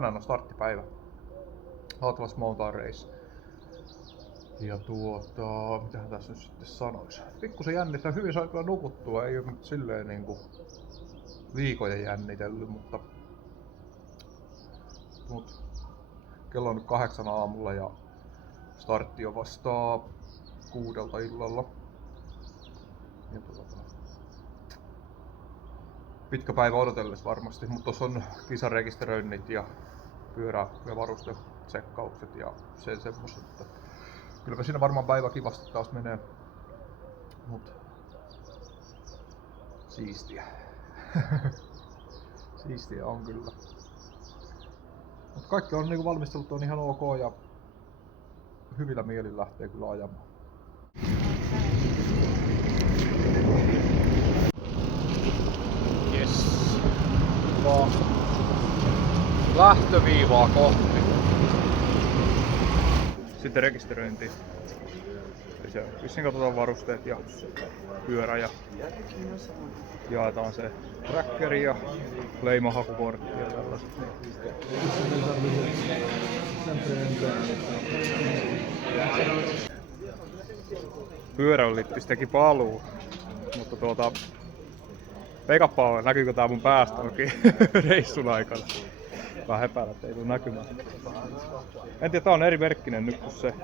tänään on starttipäivä. Atlas Mountain Race. Ja mitähän tässä nyt sitten sanois? Pikkusen jännittää, hyvin sai kyllä nukuttua, ei oo nyt silleen niinku viikoja jännitellyt, mutta kello on nyt 8 aamulla ja startti on vasta 6 illalla. Ja pitkä päivä odotellessa varmasti, mutta tossa on kisarekisteröinnit ja pyörä- ja varustesekkaukset ja sen semmoset, että kylläpä siinä varmaan päivä kivasti taas menee. Mut siistiä. Siistiä on kyllä. Mut kaikki on niinku valmistelut on ihan ok ja hyvillä mielin lähtee kyllä ajamaan. Yes. Vaan lähtöviivaa kohti. Sitten rekisteröinti. Eli se vissiin katsotaan varusteet ja pyörä ja jaetaan se trackeri ja leimahakukortti ja tällaiset. Pyörälippis teki paluu, mutta veikappa näkyykö tää mun päästä oikein reissun aikana. Vähän epäillä, että ei tuu näkymään. En tiedä, tää on eri merkkinen nyt kuin se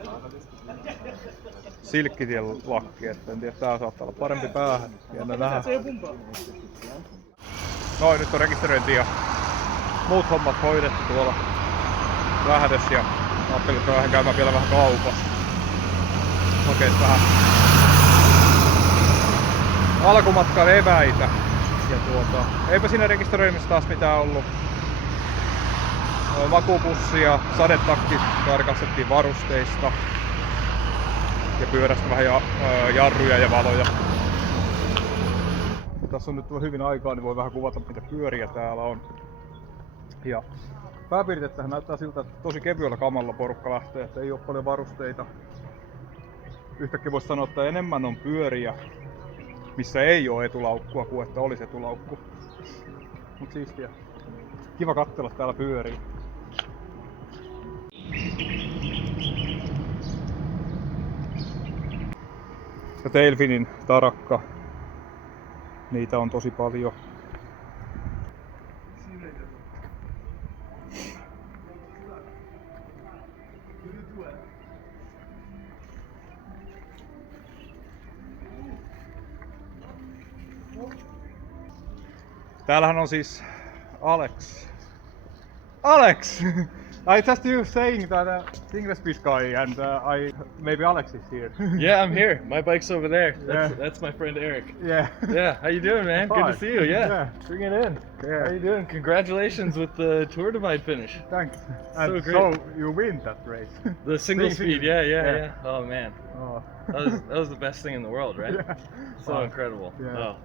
Silkkitien lakki, että en tiedä, tää saattaa olla parempi päähän. Jännä nähdä. Noin, nyt on rekisteröinti ja muut hommat hoidettu tuolla lähdös ja ajattelin, että vähän käymään vielä vähän kaupassa. Oikeesti vähän alkumatkan eväitä. Ja eipä siinä rekisteröimisessä taas mitään ollut. Makupussi ja sadetakki tarkastettiin varusteista. Ja pyörästä vähän jarruja ja valoja. Tässä on nyt hyvin aikaa, niin voi vähän kuvata mitä pyöriä täällä on. Ja pääpiirteittähän näyttää siltä, että tosi kevyellä kamalla porukka lähtee, että ei oo paljon varusteita. Yhtäkkiä voisi sanoa, että enemmän on pyöriä, missä ei oo etulaukkua kuin että olisi etulaukku. Mut siistiä. Kiva katsella täällä pyöriä. Ja Tailfinin tarakka. Niitä on tosi paljon. Täällähän on siis Alex. Alex! I just you saying that English speech guy and maybe Alex is here. Yeah, I'm here. My bike's over there. Yeah. That's my friend Eric. Yeah. Yeah, how you doing, man? Fine. Good to see you. Yeah. Yeah. Bring it in. Yeah. How you doing? Congratulations with the Tour Divide finish. Thanks. So And great. so you win that race. The single speed. Yeah. Yeah. Oh man, Oh. that was the best thing in the world, right? Yeah. So Wow. incredible. Yeah. Oh.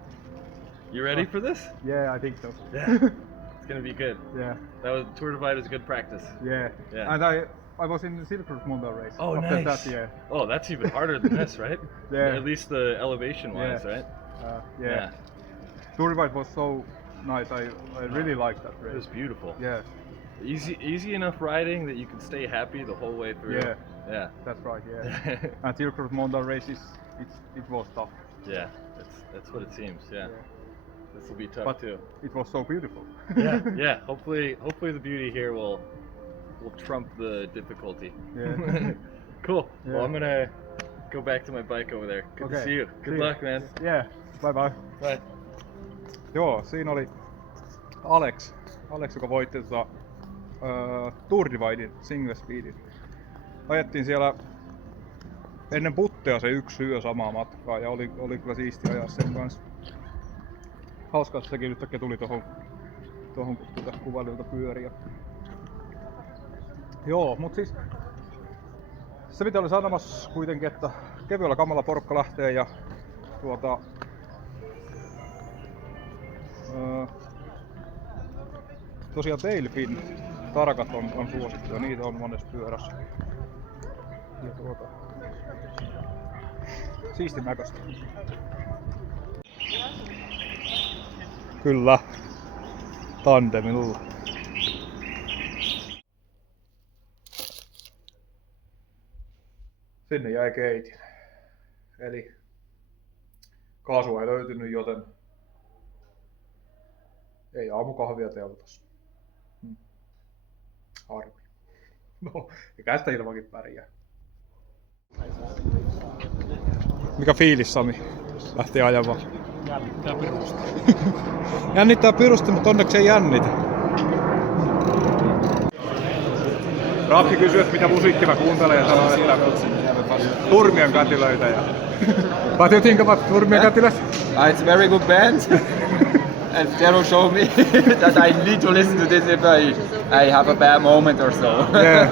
You ready for this? Yeah, I think so. Yeah. It's gonna be good. Yeah. Tour Divide was good practice. Yeah. Yeah. And I was in the Silk Road Mountain Race. Oh, after nice. That, yeah. Oh, that's even harder than this, right? Yeah. At least the elevation wise, Yeah. right? Yeah. Tour Divide was so nice. I really liked that It race. was beautiful. Yeah. Easy enough riding that you can stay happy the whole way through. Yeah. Yeah. That's right. Yeah. And Silk Road Mountain Race it was tough. Yeah. That's what it seems. Yeah. This will be tough But too. it was so beautiful. Yeah. Hopefully the beauty here will trump the difficulty. Yeah. Cool. Yeah. Well, I'm gonna go back to my bike over there. Good to Okay. see you. Good See you. luck, man. Yeah. Bye bye. Bye. Joo, siinä oli Alex, joka voitti Tour Dividin single speedin. Ajettiin siellä ennen Puttea se yksi yö samaa matkaa ja oli kyllä siisti ajaa sen kanssa. Hauskaa, että sekin yhtäkkiä tuli tohon kun kuvaililta pyöriä. Joo, mut siis se mitä oli sanomassa kuitenkin, että kevyellä kamalla porukka lähtee ja tosiaan Tailfin tarakat on suosittuja, niitä on monessa pyörässä. Ja siistin näköistä. Kyllä, tandemilla. sinne jäi keitin. Eli kaasua ei löytynyt, joten ei aamukahvia teltassa. Harmi. No, eikä sitä ilmankin pärjää. Mikä fiilis, Sami? Lähti ajamaan. Jännittää pirusti. Jännittää pirusti, mutta onneksi ei jännitä. Rafki kysyi, että mitä musiikkia mä kuuntelen ja sanoi, että Turmion kätilöitä. What do you think about Turmion kätilöt? It's a very good band. And Tero showed me that I need to listen to this if I have a bad moment or so. Yeah.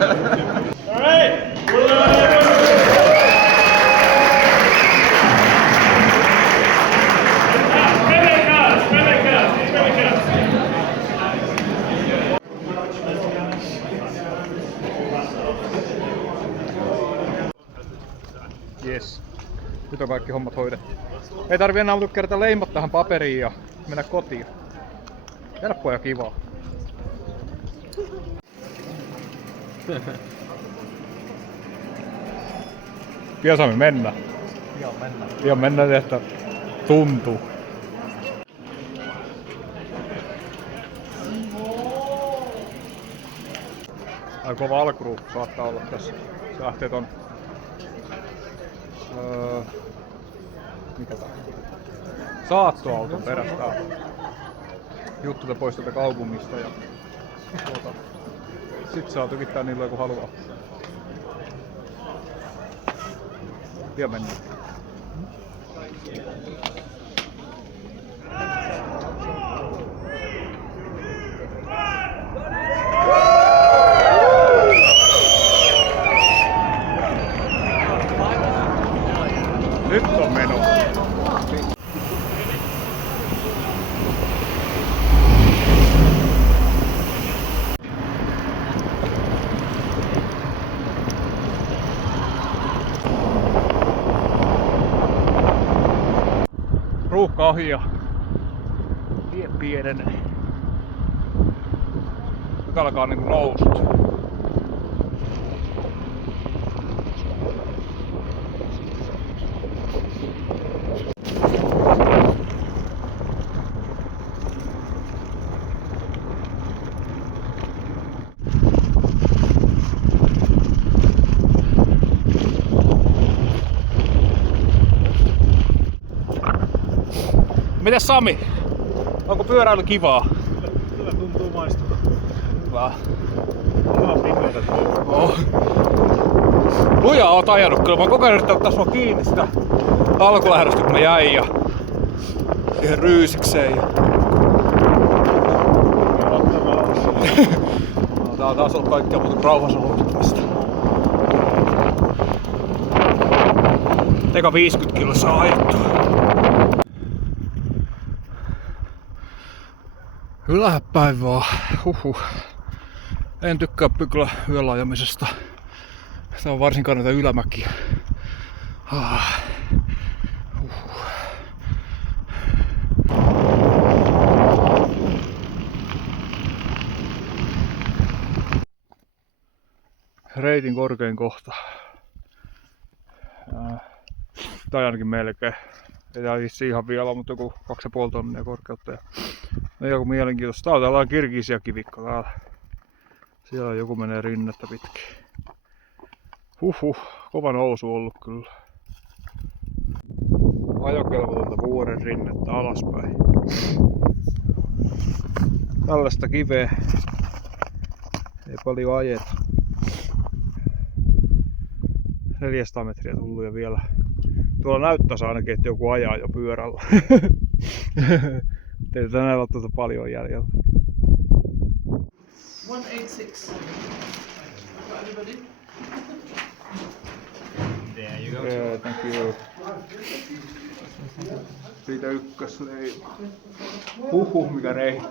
Yes. Nyt on kaikki hommat hoidettu. Ei tarvi enää kertaa leimat tähän paperiin ja mennä kotiin. Helppoa ja kivaa. Pian Sami mennä. Pian mennä, että tuntuu. Aika kova alkuruuhka saattaa olla tässä. Se lähtee ton mikä tää? Saattoauton perästä. Juttuja pois täältä kaupungista ja sit saa tykittää niillä kun haluaa. Pian mennään. Nyt on meno. Ruuhka ohi ja tie pienenee. Nyt alkaa niinku nousut. Mitäs Sami? Onko pyöräily kivaa? Kyllä tuntuu maistuva. Hyvä. Ihan pimeätä tuolla. Lujaa oot ajanut kyllä. Mä oon koko ajan yrittänyt ottaa sua kiinni sitä alkulähdöstä kun mä jäin ja siihen ryysikseen. No, tää on taas ollut kaikkea muuta rauhassa hoitamista. Eka 50 kilossa on ajettu. Ylhäpäin vaan. En tykkää kyllä yöllä ajamisesta. Tää on varsinkaan näitä ylämäkiä. Reitin korkein kohta. Tai ainakin melkein. Ei tää vissi ihan vielä, mutta joku 2,5 tonnia korkeutta. No joku mielenkiintoista. Tää on tällainen Kirgisia kivikko täällä. Siellä joku menee rinnettä pitkin. Kova nousu ollut kyllä. Ajokelvotonta vuoren rinnettä alaspäin. Tällaista kiveä. Ei paljon ajeta. 400 metriä tullut ja vielä. Tuolla näyttäisi ainakin, että joku ajaa jo pyörällä. Ei tänään välttämättä paljon jäljellä. 186. Anybody? There you go. Yeah, thank you. Siitä ykkösleima. Mikä rei.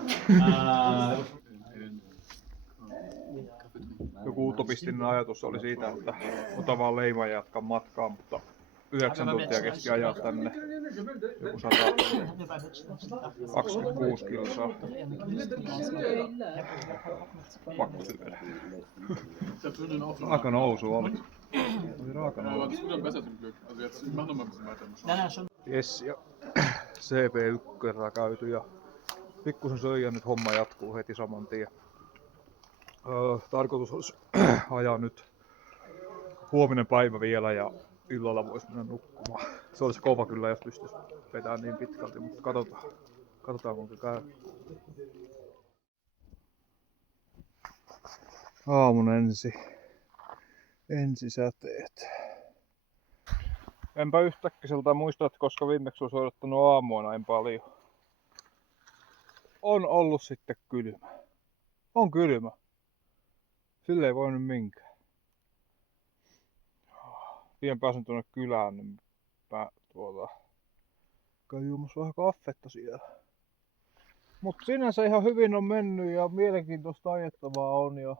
Joku utopistinen ajatus oli siitä, että ota vaan leima ja jatka matkaa, mutta 9 tuntia kesti ajaa tänne. Joku 126 kilsaa. Pakko syödä. Aika nousu oli. Oli raakana. Jes, ja CP1 käyty ja pikkusen söi ja nyt homma jatkuu heti saman tien. Tarkoitus olisi ajaa nyt huominen päivä vielä ja illalla voisi mennä nukkumaan. Se olisi kova kyllä, jos pystyisi vetämään niin pitkälti, mutta katsotaan kuinka käy. Aamun ensisäteet. Enpä yhtäkkiseltä muista, että koska viimeksi olisi odottanut aamua näin paljon. On ollut sitten kylmä. On kylmä. Sille ei voinut minkään. Pian pääsen tuonne kylään, niin käyn juomassa vähän kaffetta siellä. Mut sinänsä ihan hyvin on mennyt ja mielenkiintoista ajettavaa on jo.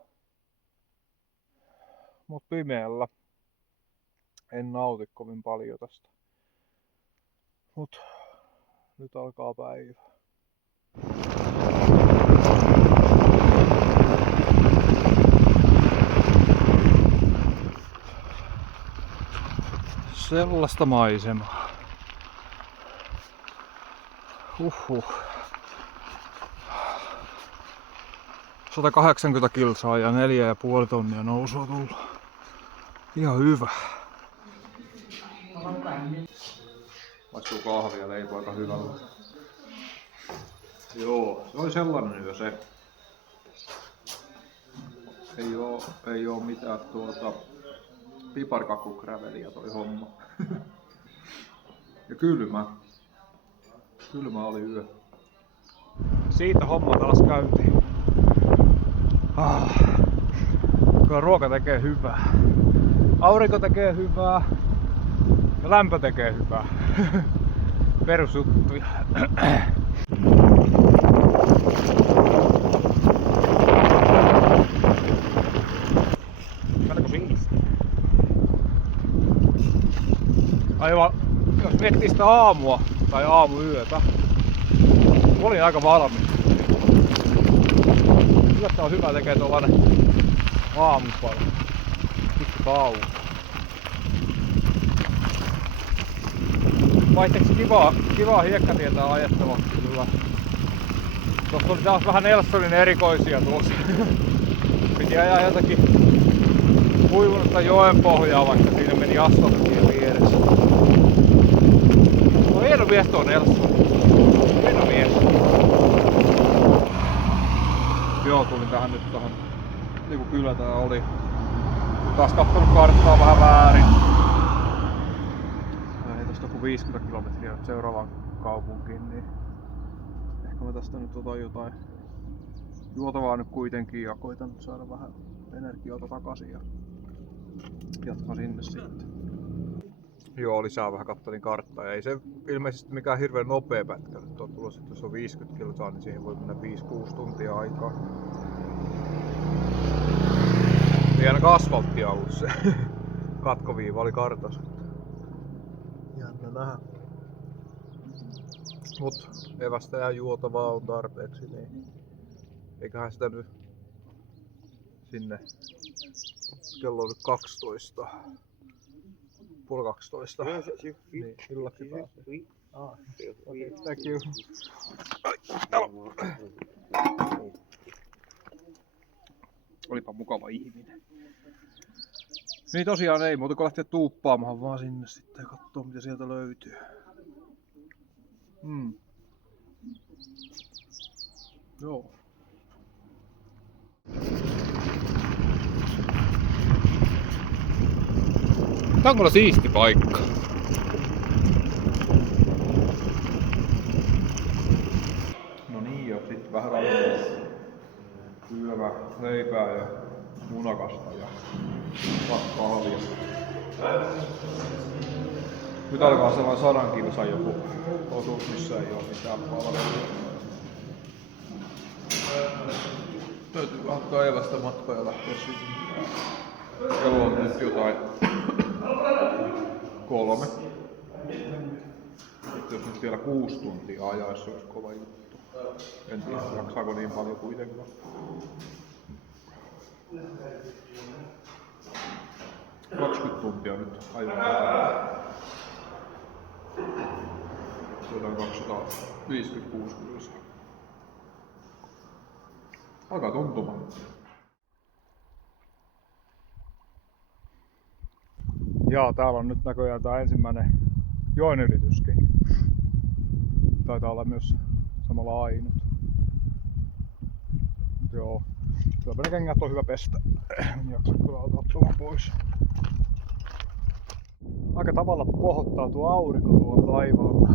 Mut pimeällä en nauti kovin paljon tästä. Mut nyt alkaa päivä. Sellaista maisemaa. 180 kilsaa ja 4,5 tonnia nousua tullut. Ihan hyvä. Maistuu kahvia ja leipä aika hyvällä. Joo, se oli sellainen jo se. Ei oo mitään piparkakkukräveliä toi homma. Ja kylmä. Kylmä oli yö. Siitä homma taas käyntiin. Kyllä ruoka tekee hyvää. Aurinko tekee hyvää. Ja lämpö tekee hyvää. Perusjuttuja. Aivan, jos miettii sitä aamua tai aamuyötä, olin aika valmis. Kyllä tää on hyvä tekee tuollainen aamupala. Pikku tauko. Vaihteeksi kivaa hiekkatietä ajettavaksi kyllä. Tuossa oli taas vähän Nelsonin erikoisia tuossa. Piti ajaa jotakin kuivunutta joen pohjaa, vaikka siinä meni asfalttia vieressä. No hieno mies tuo Nelson. Hieno mies. Joo, tulin tähän nyt tohon. Niinku kyllä tää oli. Taas kattonut karttaa vähän väärin. Ei tosta joku 50 kilometriä seuraavaan kaupunkiin, niin ehkä mä tästä nyt otan jotain juotavaa nyt kuitenkin ja koitan saada vähän energiaa takaisin ja jatkan sinne sitten. Joo, lisää vähän kattelin karttaa ja ei se ilmeisesti mikään hirveän nopea pätkä nyt on tulossa, että jos on 50 kilsaa, niin siihen voi mennä 5-6 tuntia aikaa. Ei ainakaan asfalttia ollut se katkoviiva oli kartassa. Jännä nähdä. Mut evästä ja juotavaa on tarpeeksi, niin eiköhän sitä nyt sinne. Kello on nyt 12. Puoli 12. Niin, illaksi pääsee. Okay, thank you. Olipa mukava ihminen. Niin tosiaan ei muuta kuin lähteä tuuppaamaan vaan sinne sitten ja katsoo mitä sieltä löytyy. Joo. Tää on kyllä siisti paikka. No niin, ja sitten vähän syövä leipää ja munakasta ja kahvia. Nyt alkaa sellainen 100 kilsan joku osuus, missä ei oo mitään palveluja. Täytyy ottaa evästä matkaa ja lähteä sinne. Kello on nyt jotain 3. Sitten jos nyt vielä 6 tuntia ajaisi, se olisi kova juttu. En tiedä, jaksaako niin paljon kuitenkaan. 20 tuntia nyt ajoa. Tuodaan 256 kilsaa. Alkaa tuntumaan. Jaa, täällä on nyt näköjään tää ensimmäinen joen ylityskin. Taitaa olla myös samalla ainut. Mut joo, kylläpä ne kengät on hyvä pestä. En jaksa kyllä ottaa tuon pois. Aika tavalla pohottaa tuo aurinko tuolla taivaalla.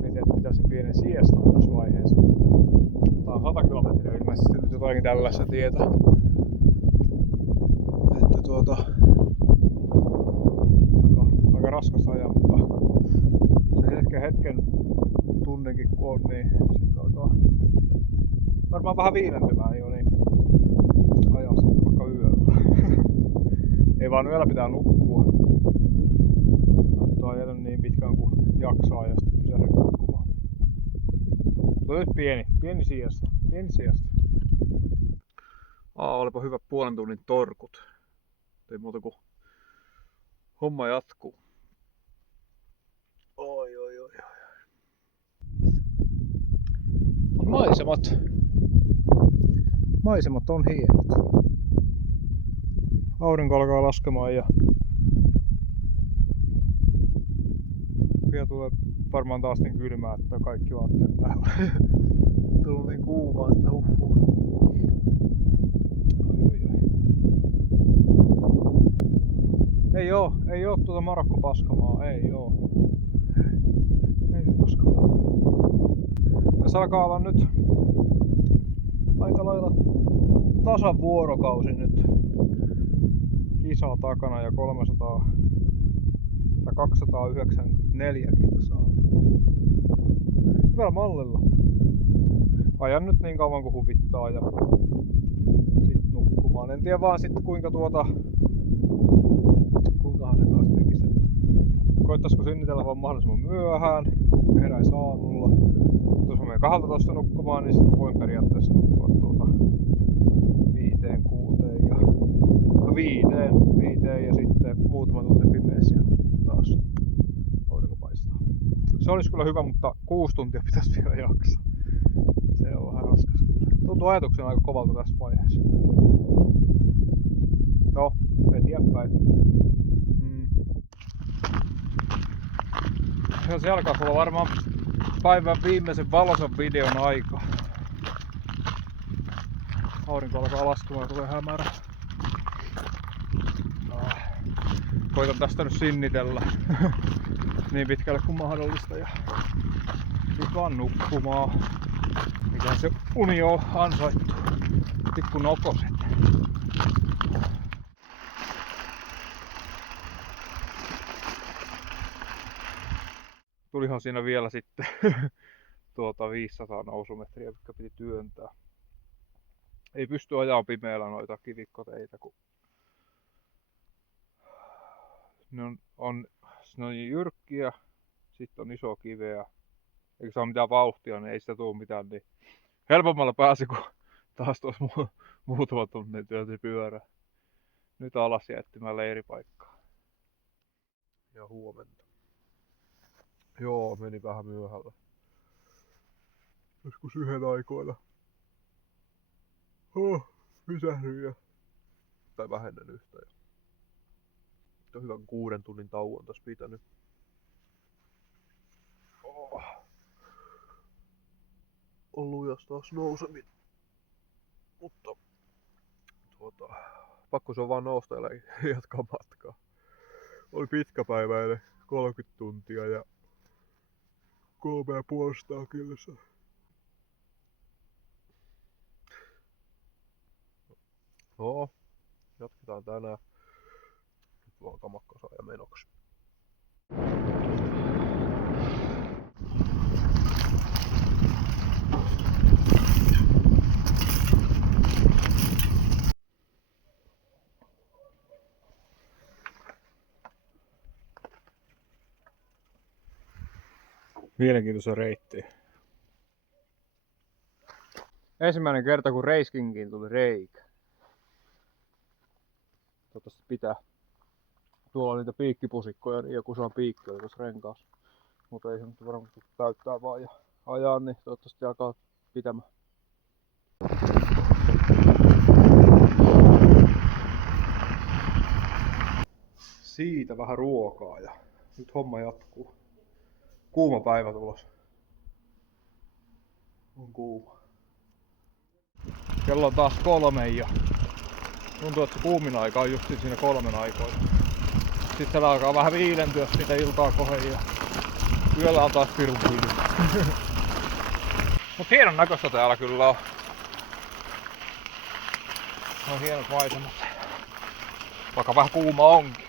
Mietin, että pitäisi pienen siestan tässä vaiheessa. Tää on 100 kilometriä ilmeisesti nyt jotakin tällaista tietä. Että aika raskas ajaa, mutta se hetken tunninkin kun on, niin sitten alkaa varmaan vähän viilentymään jo, niin ajaa sitten vaikka yöllä. Ei vaan yöllä pitää nukkua. Nyt on ajanut niin pitkään kuin jaksaa ja sitten pysähdyn nukkumaan. Mutta nyt pieni siesta. Olipa hyvä puolen tunnin torkut. Ei muuta kuin homma jatkuu. Oi. Mut maisemat on hienot. Aurinko alkaa laskemaan ja pian tulee varmaan taas niin kylmää, että kaikki vaatteet päällä. Tullut niin kuumaa, että Ei oo tuota Marokko-paskamaa, ei oo paskamaa. Tässä alkaa olla nyt aika lailla tasan vuorokausi nyt kisaa takana ja 294 kilsaa. Hyvällä mallilla. Ajan nyt niin kauan kuin huvittaa ja sit nukkumaan. En tiedä vaan sitten kuinkahan se kanssa tekisi. Koittaisiko sinnitellä vaan mahdollisimman myöhään, heräis aamulla. Jos mä menen 12 nukkumaan, niin sitten voin periaatteessa nukkua 5, 6 ja 5 ja sitten muutama tunti pimeässä ja sitten taas aurinko paistaa. Se olisi kyllä hyvä, mutta 6 tuntia pitäisi vielä jaksaa. Se on vähän raskas kyllä. Tuntuu ajatuksena aika kovalta tässä vaiheessa. No, eteenpäin. Ja se alkaa olla varmaan päivän viimeisen valoisen videon aika. Aurinko alkaa laskemaan ja tulee hämärä. Koitan tästä nyt sinnitellä niin pitkälle kuin mahdollista ja nyt vaan nukkumaan. Mikä se uni on ansaittu. Pikku nokoset. Tulihan siinä vielä sitten 500 nousumetriä, jotka piti työntää. Ei pysty ajaa pimeällä noita kivikkoteitä, kun ne on jyrkkiä, sitten on iso kiveä, eikä saa mitään vauhtia, niin ei sitä tule mitään, niin helpommalla pääsi, kun taas tuossa muutama tunnin työnti pyörä. Nyt alas ja etsimään leiripaikkaa. Ja huomenta. Joo, meni vähän myöhällä. Joskus 1 aikoina. Pysähdyin tai vähennän yhtä. On hyvän 6 tunnin tauon tässä pitänyt. On lujas taas nouseminen. Mutta pakko se on vaan nousta ja jatkaa matkaa. Oli pitkäpäiväinen 30 tuntia ja 3,5 kilsaa. No, jatketaan tänään. Nyt vaan kamakkasaa ja menoksi. Mielenkiintoinen reitti. Ensimmäinen kerta kun Race Kingiin tuli reikä. toivottavasti pitää. Tuolla on niitä piikkipusikkoja, niin joku saa piikki oli tuossa renkaassa. Mutta ei se nyt varmaan täyttää vaan ja ajaa, niin toivottavasti alkaa pitämään. Siitä vähän ruokaa ja nyt homma jatkuu. Kuuma päivä tulossa. On kuuma. Kello on taas 3 ja tuntuu, että se kuumin aika on just siinä 3 aikoina. Sitten siellä alkaa vähän viilentyä siitä iltaa kohden ja yöllä on taas pirun kylmä. Mut hienon näköistä täällä kyllä on. On hienot maisemat. Vaikka vähän kuuma onkin.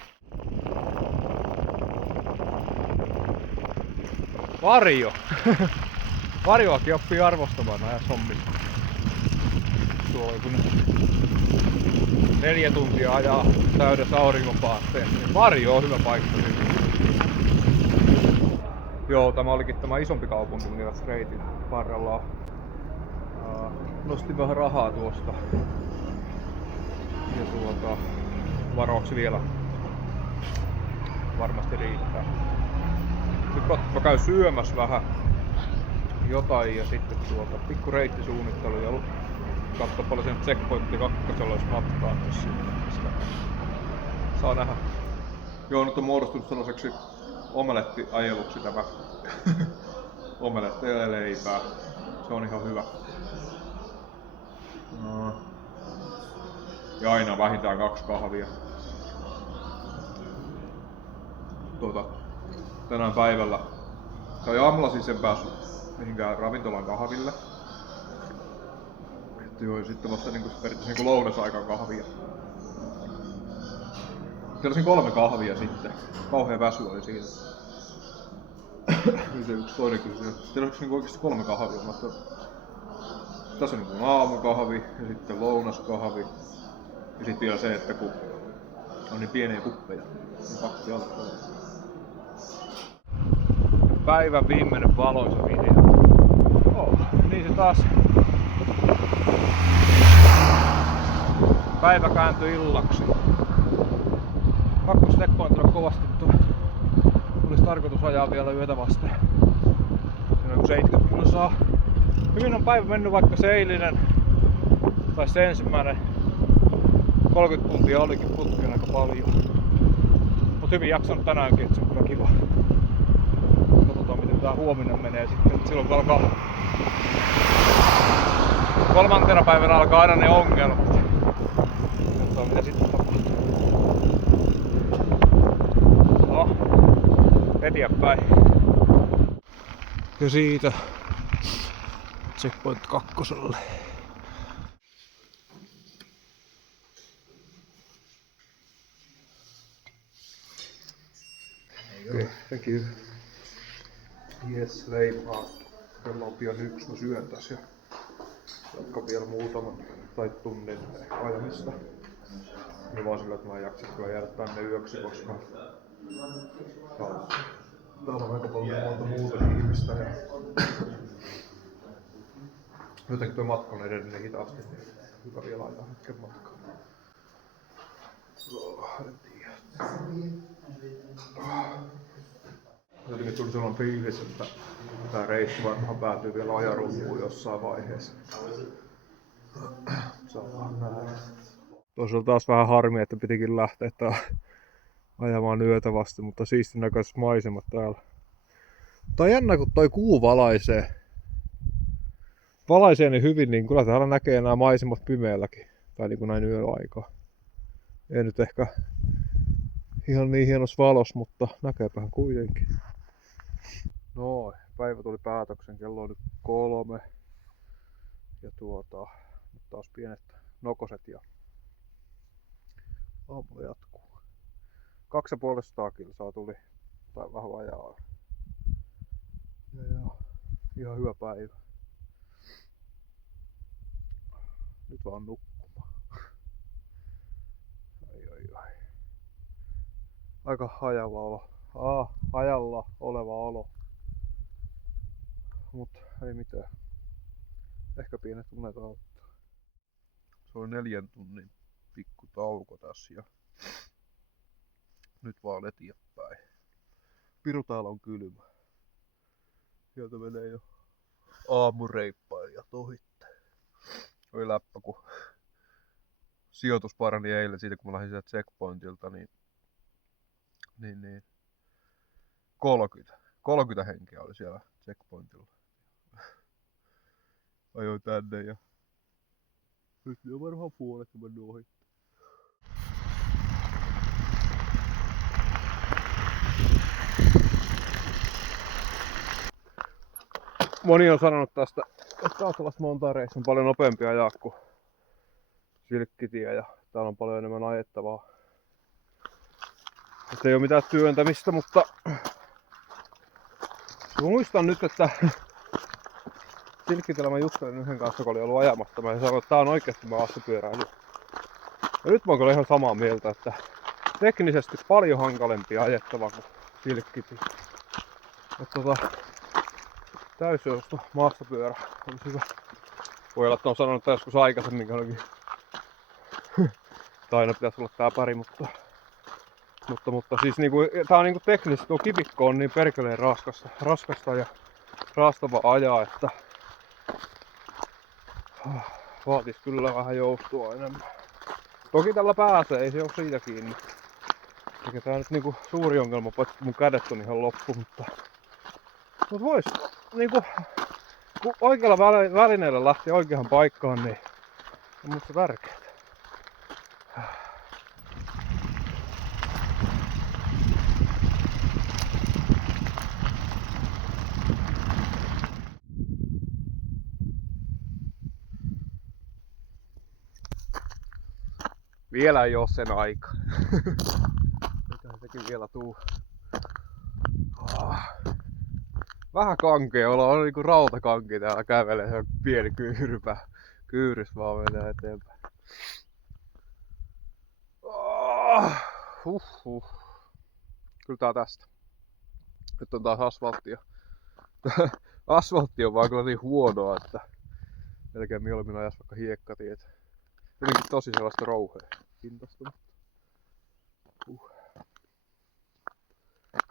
Varjo! Varjoakin oppii arvostamaan näissä hommissa. Tuolla kun 4 tuntia ajaa täydessä auringonpaasteen, niin varjo on hyvä paikka. Joo, tämä olikin tämä isompi kaupunki, mikä tässä reitin varrella on. Nostin vähän rahaa tuosta. Ja varoksi vielä varmasti riittää. Nyt mä käyn syömässä vähän jotain ja sitten pikku reittisuunnittelu ja katso paljon sen checkpointti 2 olisi matkaa tossa. Saa nähdä. Joo, nyt on muodostunut sellaiseksi omelettiajeluksi tämä omeletti ja leipää. Se on ihan hyvä. Ja aina vähintään 2 kahvia. Tänään päivällä tai aamulla siis en päässyt mihinkään ravintolan kahville. Joo, ja sitten vasta periaatteessa niin lounasaikaan kahvia. Tilasin 3 kahvia sitten. Kauhea väsy oli siinä. Se yksi toinen kysyi. Tilasin niin oikeesti 3 kahvia. Tässä on niin aamukahvi ja sitten lounaskahvi. Ja sitten vielä se, että kun on niin pieniä kuppeja, niin pakki alkaa. Päivän viimeinen valoisa video. Niin se taas. Päivä kääntyi illaksi. Kakkoscheckpointilla kovasti olisi tarkoitus ajaa vielä yötä vasten. Siinä on 70 kilsaa. Hyvin on päivä mennyt, vaikka se eilinen tai se ensimmäinen 30 tuntia olikin putken aika paljon. Mut hyvin jaksanut tänäänkin, että se on kyllä kiva. Katsotaan miten tää huominen menee sitten. Silloin kun alkaa 3. päivänä alkaa aina ne ongelmat. Katsotaan mitä sitten tapahtuu. No, eteenpäin. Ja siitä checkpoint 2. Okay, thank you. Yes, leipää. Kello on pian 1, mä syön tässä ja jatkan vielä muutaman tai tunnin ajamista. Ja vaan sillä, että mä en jaksa kyllä jäädä tänne yöksi, koska täällä on aika paljon monta muuta ihmistä ja jotenkin tuo matka on edennyt niin hitaasti, niin hyvä vielä ajaa hetken matkaa. En tiedä. Jotenkin tuli sellainen fiilis, että tää reissu varmaan päätyy vielä ajarumpuun jossain vaiheessa. Saadaan nähdä. Toisaalta taas vähän harmi, että pitikin lähteä ajamaan yötä vasta, mutta siistin näköiset maisemat täällä. Tää on jännä, kun toi kuu valaisee. Valaisee niin hyvin, niin kyllä täällä näkee nämä maisemat pimeälläkin. Tai niin kuin näin yöaikaa. Ei nyt ehkä ihan niin hienossa valossa, mutta näkeepähän kuitenkin. Noin, päivä tuli päätöksen, kello on nyt 3. Ja nyt taas pienet nokoset ja aamulla jatkuu. 250 kilsaa tuli, tai vähän vajaa. Ja ihan hyvä päivä. Nyt vaan nukkumaan. Ai. Aika hajalla olo. Hajalla oleva olo. Mut ei mitään. Ehkä pienet unet auttaa. Se oli 4 tunnin pikku tauko tässä ja Nyt vaan eteenpäin. Piru täällä on kylmä. Sieltä menee jo aamureippailijat ohitte. Oli läppä, kun sijoitus parani eilen siitä, kun mä lähdin sieltä checkpointilta, niin 30 henkeä oli siellä checkpointilla. Ajoin tänne ja nyt on varmaan puolet mennyt ohi. Moni on sanonut tästä, että Atlas Montareissa on paljon nopeampi ajaa kuin Silkkitie ja täällä on paljon enemmän ajettavaa. Että ei ole mitään työntämistä, mutta muistan nyt, että Silkkitiellä mä juttelin yhden kanssa, kun oli ollut ajamatta. Mä sanoin, että tää on oikeasti maastopyöräily. Ja nyt mä oon kyllä ihan samaa mieltä, että teknisesti paljon hankalempi ajettava kuin Silkkitie. Täysjousto maastopyörä olisi hyvä. Voi olla, että on sanonut että joskus aikaisemmin jollakin. Tai aina pitäisi olla tää pari, mutta siis niinku, tää on niinku teknisesti, tuo kivikko on niin perkeleen raskasta ja raastava ajaa, että vaatis kyllä vähän joustoa enemmän. Toki tällä pääsee, ei se ole siitä kiinni. Eikä tää nyt niinku suuri ongelma, paitsi mun kädet on ihan loppu, mutta vois niinku, kun oikealla välineellä lähtee oikeaan paikkaan, niin on musta tärkeää. Vielä ei oo sen aika. Eiköhän sekin vielä tuu. Vähän kankea olo, on niinku rautakanki täällä kävelee, se on pieni kyyrys vaan menee eteenpäin. Kyllä tää tästä. Nyt on taas asfalttia. Asfaltti on vaan kyllä niin huonoa, että melkein mieluummin ajas vaikka hiekkatietä. Jotenkin tosi sellaista rouhea pintastunut.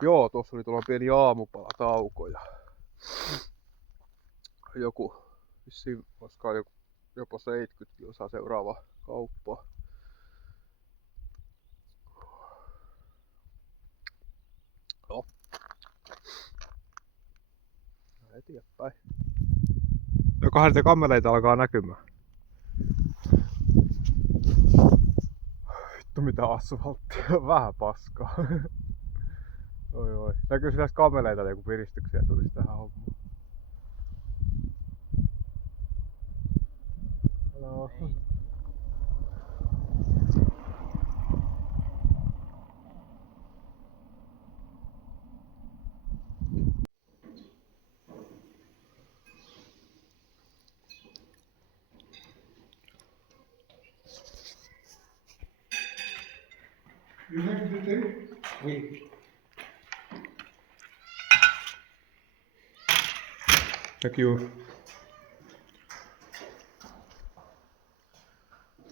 Joo, tuossa oli tuolla pieni aamupalatauko ja joku, vissiin olisiko jopa 70 kilsaa seuraava kauppa. No. Eteenpäin. Jokohan niitä kammeleita alkaa näkymään. Vittu mitä asfalttia, vähän paskaa. Oi. Näkyy näistä kameleita joku piristyksiä tulisi tähän hommaan. Hello. You have the thing? Oui. Thank you.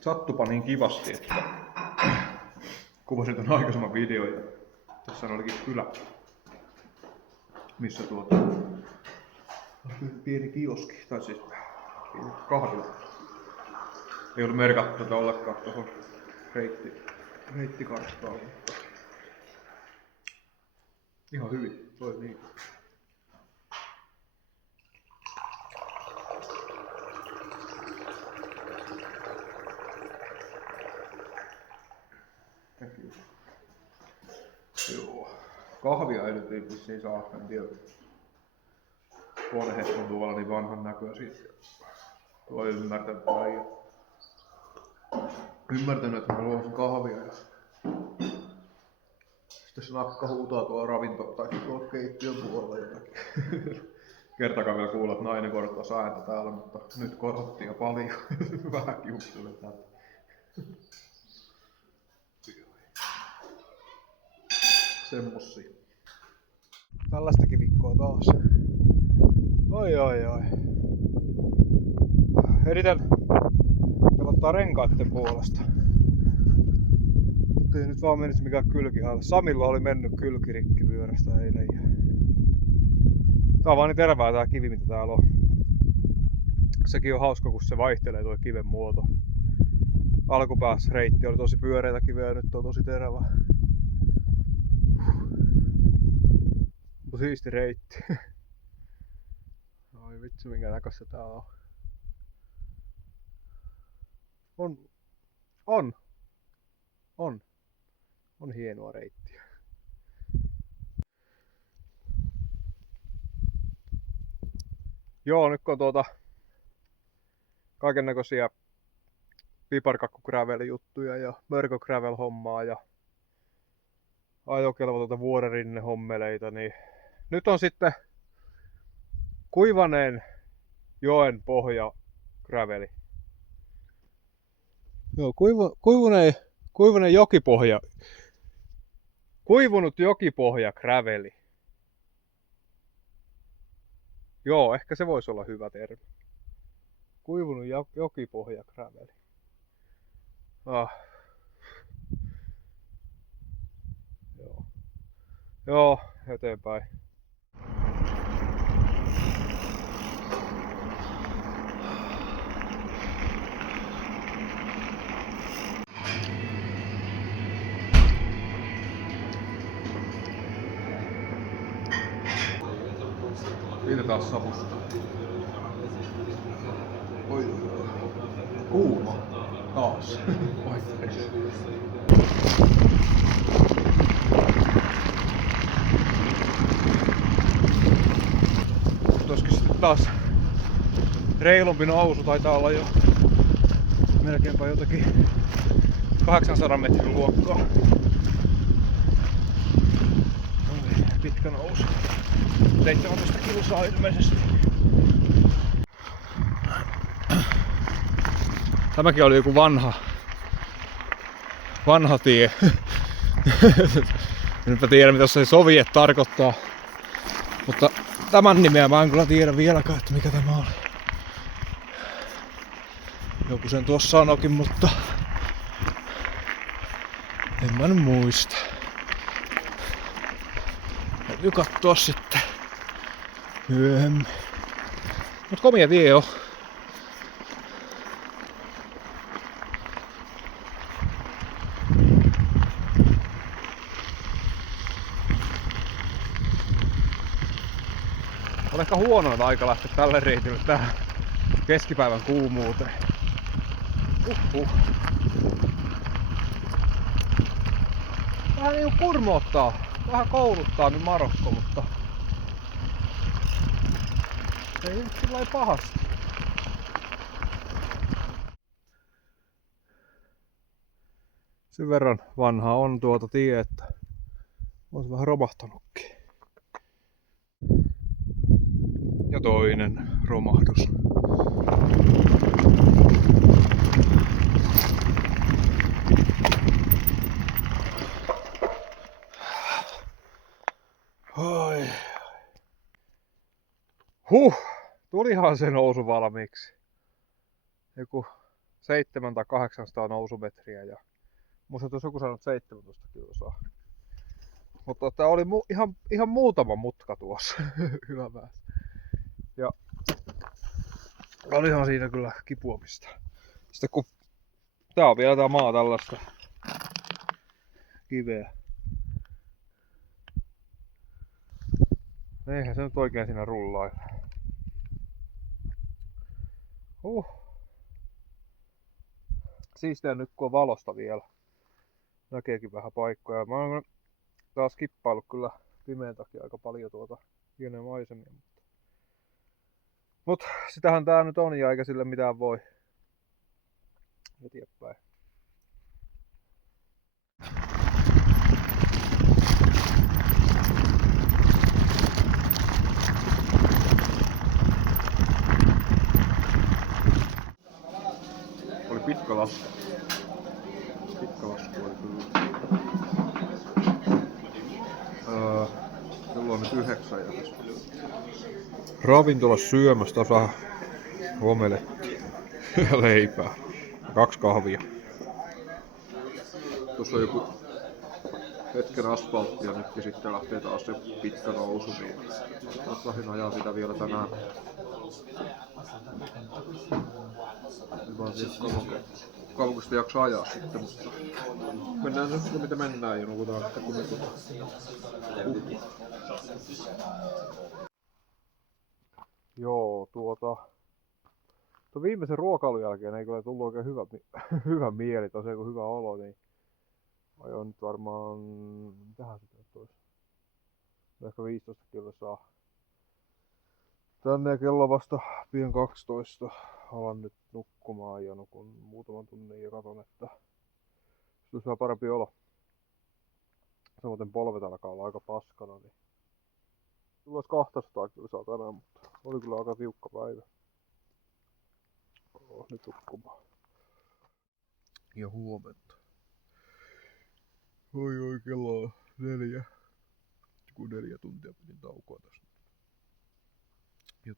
Sattupa niin kivasti, että kuvasin ton aikaisemman videon ja tässä olikin kylä, missä pieni kioski, tai siis pieni kahvila. Ei ollut merkattu tätä ollenkaan tuohon reittikarttaan, mutta ihan hyvin toimii. Joo. Kahvia ei nyt vissiin saa, en tiedä. Konehet on tuolla niin vanhan näköisiä. Tuo ei ymmärtänyt äijä. Ymmärtänyt, että mä luosin kahvia ja sitten se nakka huutaa tuolla ravinto tai tuolla keittiön puolella jotakin. Kertakaan vielä kuulla, että nainen korottaa ääntä täällä, mutta nyt korotti ja paljon. Vähän kiukkuu täältä. Semmosia. Tällaistakin vikkoa taas. Oi. Yritän pelottaa renkaiden puolesta. Mutta ei nyt vaan menisi mikään kylkihalle. Samilla oli mennyt kylkirikki pyörästä eilen. Tää on vaan niin tervää tää kivi mitä täällä on. Sekin on hauska kun se vaihtelee tuo kiven muoto. Alkupäässä reitti oli tosi pyöreitä kiveä ja nyt on tosi terävä. Mutta siisti reitti. Ai vitsi minkä näköistä tää on. On hienoa reittiä. Joo, nyt kun on kaiken näköisiä piparkakku-gravel-juttuja ja mörkö-gravel-hommaa ja ajokelvotonta vuorerinne-hommeleita, niin nyt on sitten Kuivaneen joen pohja graveli. Joo, kuivuneen jokipohja. Kuivunut jokipohja graveli. Joo, ehkä se voisi olla hyvä termi. Kuivunut jokipohja graveli. Joo, eteenpäin. Siitä taas savusta. Oi. Kuuma. Taas. Tuoskin sitten taas reilumpi nousu, taitaa olla jo melkeinpä jotakin 800 metrin luokkaa. Pitkä nousu. 17 kilsaa ilmeisesti. Tämäkin oli joku vanha tie. Enpä tiedä mitä se Soviet tarkoittaa. Mutta tämän nimeä mä en kyllä tiedä vieläkään, että mikä tämä oli. Joku sen tuossa sanoikin, mutta en mä nyt muista. Täytyy katsoa sitten myöhemmin. Mut komia tie on. On ehkä huonoin aika lähteä tälle reitille tähän keskipäivän kuumuuteen. Vähän niinku kurmoottaa. Vähän kouluttaa nyt Marokko, mutta ei nyt sillä pahasti. Sen verran vanha on tuota tie, että on vähän romahtanutkin. Ja toinen romahdus. Oi. Tulihan se nousu valmiiksi. Joku 700 tai 800 nousumetriä ja musta tuossa joku sanonut 17 kilsaa. Mutta tää oli ihan muutama mutka tuossa yläpäässä. Ja olihan siinä kyllä kipuamista. Sitten kun tää on vielä tää maa tällaista kiveä. Eihän se nyt oikein siinä rullaile. Siistiä nyt kun on valosta vielä. Näkeekin vähän paikkoja. Mä oon taas skippaillut kyllä pimeän takia aika paljon tuota hienoja maisemia. Mut sitähän tää nyt on ja eikä sille mitään voi. Eteenpäin. Oli pitkä lasku. Pitkä lasku oli kyllä. Kello on nyt 9 ja ravintolassa syömässä taas vähän omelettia ja leipää. 2 kahvia. Tuossa on joku hetken asfalttia nyt ja sitten lähtee taas se pitkä nousu, niin lähdin ajaa sitä vielä tänään. Hyvä kauanko sitä jaksaa ajaa sitten, mutta mennään nyt kun mitä mennään ja nukutaan sitten kun nukutaan. Joo, tuon viimeisen ruokailun jälkeen ei kyllä tullut oikein hyvä mieli, tosiaan kun hyvä olo, niin ajoin nyt varmaan, mitähän sitä nyt olisi, ehkä 15 kilsaa tänne ja kello vasta pian 12. Alan nyt nukkumaan ja nukun muutaman tunnin ja katon, että olisi vähän parempi olo. Samoin polvet alkaa olla aika paskana, niin tulisi 200 kilsaa tänään, mutta oli kyllä aika tiukka päivä. Nyt nukkumaan. Ja huomenta. Oi, kello on 4. Kun 4 tuntia pidin taukoa tässä. Ja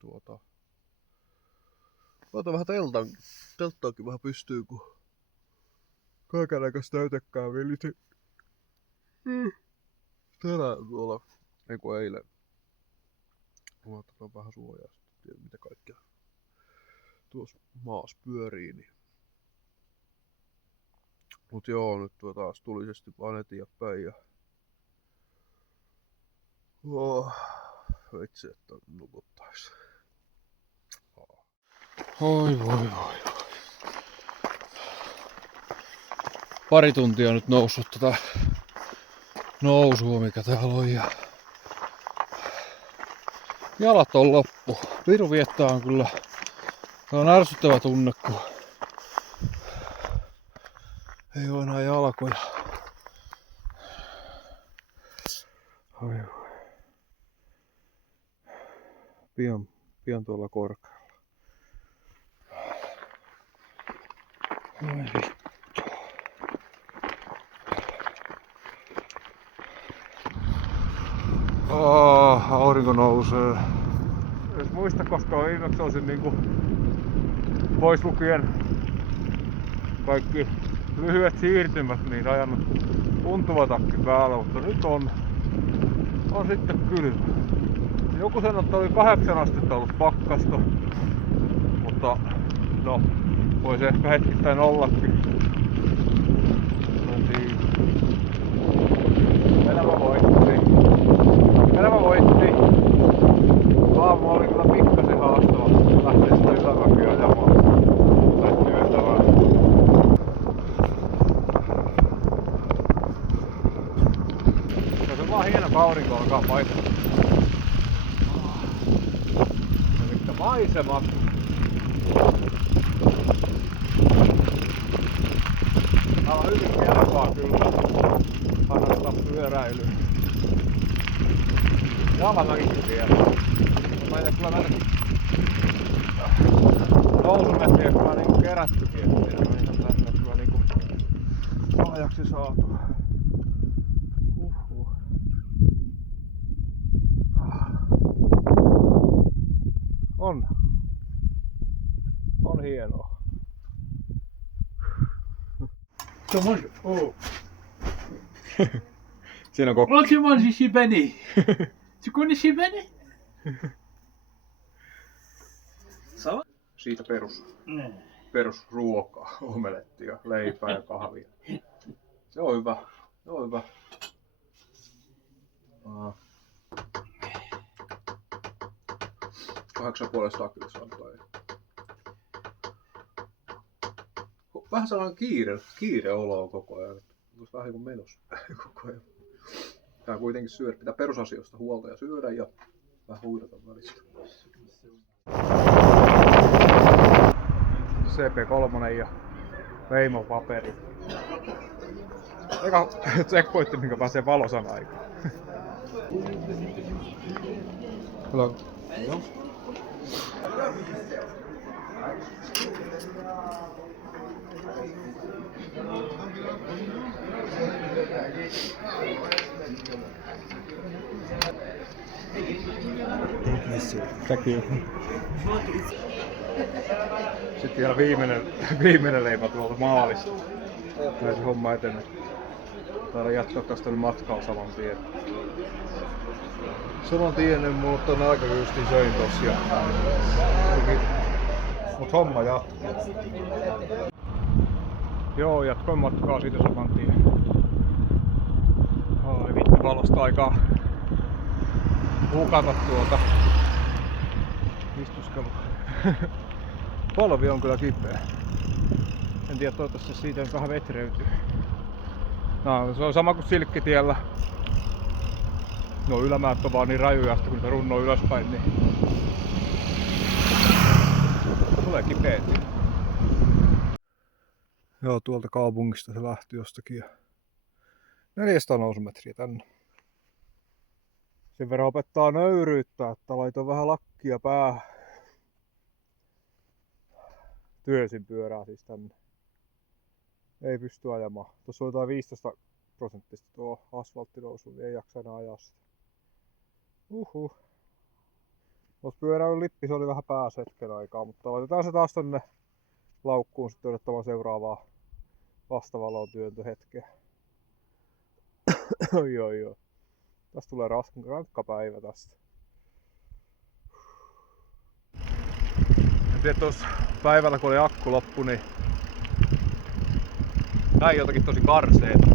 vähän telttaakin vähän pystyy, kun kaikenlaista täytekään vilisi. Tänään tuolla, eilen. Mä otan vähän suojaa sitten, mitä kaikkea tuossa maassa pyörii. Niin. Mut joo, nyt taas tulisesti vaan eteenpäin ja vitsi, että nukuttais. Oi voi. Pari tuntia nyt noussut tätä nousua, mikä täällä on, ja jalat on loppu. Piru viettää on kyllä. Tää on ärsyttävä tunne, kun ei oo enää jalkoja. Oi. Pian tuolla korkealla. Oi vittu. Aurinko nousee. En muista, koska viimeksi olisin niinku pois lukien kaikki lyhyet siirtymät, niin ajanut tuntuva takki päällä, mutta nyt on sitten kylmä. Joku sanoi, että oli 8 astetta ollut pakkasta, mutta no, voisi ehkä hetkittäin ollakin. Elämä voitti. Aamu oli kyllä pikkasen haastava. Lähtee sitä ylämäkiä ajamaan. Tai työntämään. Se on vaan hieno, kun aurinko alkaa paistaa. Elikkä maisemat. Tää on hyvin kelpaa kyllä. Kannattaa pyöräilyä. Jalamäkikin vielä. Mä en kyllä näitä nousumetriä kyllä niinku kerättykin, ettei ne on ihan tänne kyllä niinku laajaksi saatu. On hienoa. Oh. Siinä on kokki. Moi, tu manges chez Benny. Tu connais chez Benny? Ça va? Siitä perusruokaa, omelettia, leipää ja kahvia. Se on hyvä. 8,5 kilsaa tai. Vähän sellainen kiire olo on koko ajan. Olisi vähän niin kuin menossa koko ajan. Tää kuitenkin pitää perusasioista huolta ja syödä ja vähän huidata välistä. CP3 ja veimopaperi. Eka checkpointti, minkä pääsee valosan aikaan. Hello. Joo. Thank you. Sitten vielä viimeinen leipä tuolta maalista. Näin se homma etenee. Täällä jatkaa tästä matkalla saman tien. Saman tien en mulla ton aika justiin söin tossa ja... Mut homma jatkuu. Joo, jatkoin matkaa siitä saman tien. Ai vittu, valosta aikaa hukata tuota istuskelua. Polvi on kyllä kipeä. En tiedä, toivottavasti siitä vähän vetreytyy. No, se on sama kuin Silkkitiellä. No ylämäät on vaan niin rajuja, kun se runnoo ylöspäin, niin tulee kipeätä. Joo, tuolta kaupungista se lähti jostakin. 400 nousumetriä tänne. Sen verran opettaa nöyryyttä, että laitoin vähän lakkia päähän. Työnsin pyörää siis tänne. Ei pysty ajamaan. Tuossa on jotain 15% tuo asfalttinousu, niin ei jaksa enää ajaa sitä. Tuossa pyöräilyn lippi, se oli vähän päässä hetken aikaa, mutta laitetaan se taas tonne laukkuun sitten odottamaan seuraavaa vastavalon työntöhetkeä. Oi. Tästä tulee rankka päivä tästä. En tiedä, tuossa päivällä kun oli akku loppu, niin näin jotakin tosi karseeta.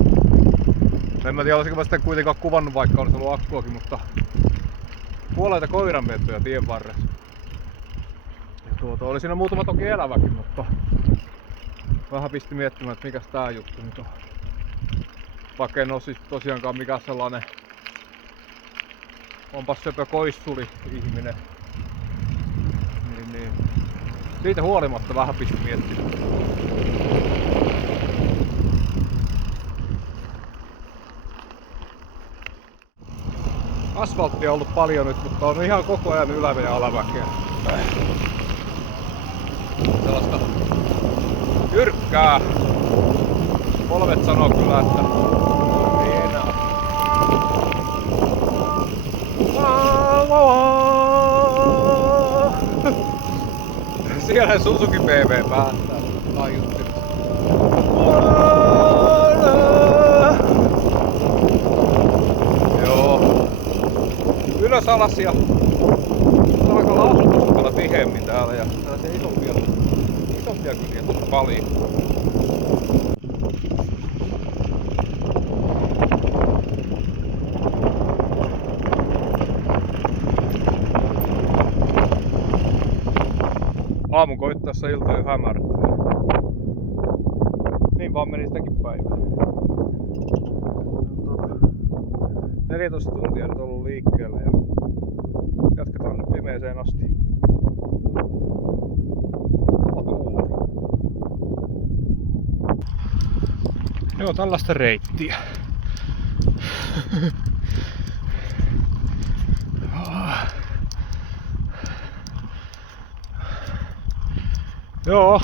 En mä tiedä, olisiko mä sitten kuitenkaan kuvannut, vaikka olisi ollut akkuakin, mutta kuolleita koiranpentuja tien varressa. Ja oli siinä muutama toki eläväkin, mutta vähän pisti miettimään, että mikäs tää juttu nyt on. Vaikka en oo siis tosiaankaan mikään sellainen onpas söpö koissuli ihminen. Niin. Siitä huolimatta vähän pisti miettimään. Asfalttia on ollut paljon nyt, mutta on ihan koko ajan ylä- ja alamäkeä. Sellaista jyrkkää. Polvet sanoo kyllä, että ei enää. Siellä Suzuki PV päättää kaiuttimesta. Joo. Ylös alas ja alkaa olla asutuskalla tiheemmin täällä ja tällaisia isompia kyliä tosi paljon. Aamun koittaessa ilta jo hämärtää. Niin vaan meni sitäkin päivää. 14 tuntia nyt ollut liikkeellä ja jatketaan nyt pimeeseen asti. Joo, tällaista reittiä. Joo.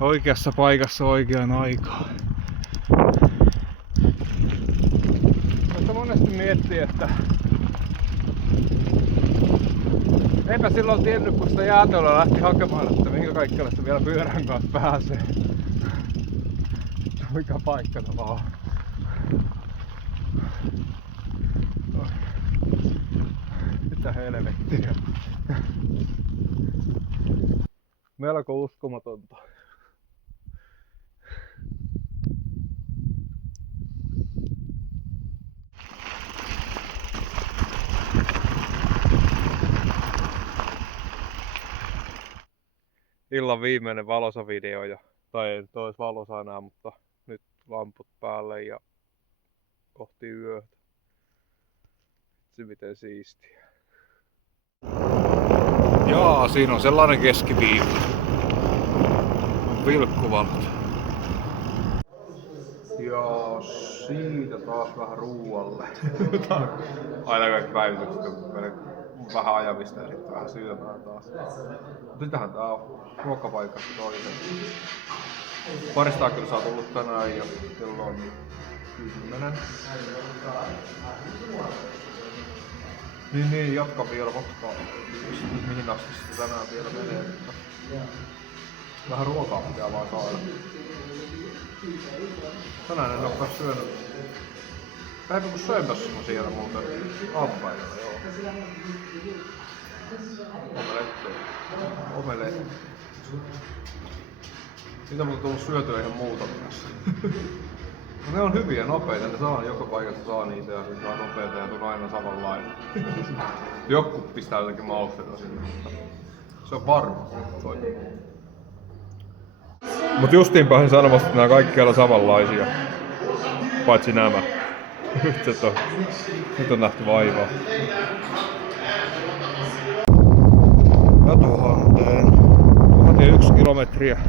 Oikeassa paikassa oikeaan aikaan. Mutta monesti miettii, että eipä silloin tiennyt, kun sitä jäätelöä lähti hakemaan, että minkä kaikkialle sitä vielä pyörän kanssa pääsee. Mikä paikka vaan. Mitä helvettiä. Melko uskomatonta. Illan viimeinen valoisa video tai ei nyt olisi valoisa enää, mutta nyt lamput päälle ja kohti yötä. Se miten siistiä. Jaa, siinä on sellainen keskiviiva. Vilkkuvalot. Ja siitä taas vähän ruualle. Aina kaikki päivitykset on vähän ajamista ja sitten vähän syömään taas. Sitähän tää on ruokapaikassa toinen. Parista kyllä saa tullut tänään ja kello on 10. Niin, jatka vielä matkaa. Mihin asti sitä tänään vielä menee. Vähän ruokaa pitää vaan saada. Tänään en oo kai syönyt. Päivä kun söin tossa siellä muuten aamupäivällä, joo. Omeletti. Niitä on tullut syötyä ihan muutamassa. No ne on hyviä, nopeita, ne saa joka paikassa saa niitä ja se saa nopeita ja on aina samanlainen. Joku pistää jotenkin mausteita sinne, mutta se on varma. Mut justiin pääsin sanomasta, että nämä kaikki ovat samanlaisia. Paitsi nämä. Nyt on nähty vaivaa. Jatuhanteen. 1001 kilometriä.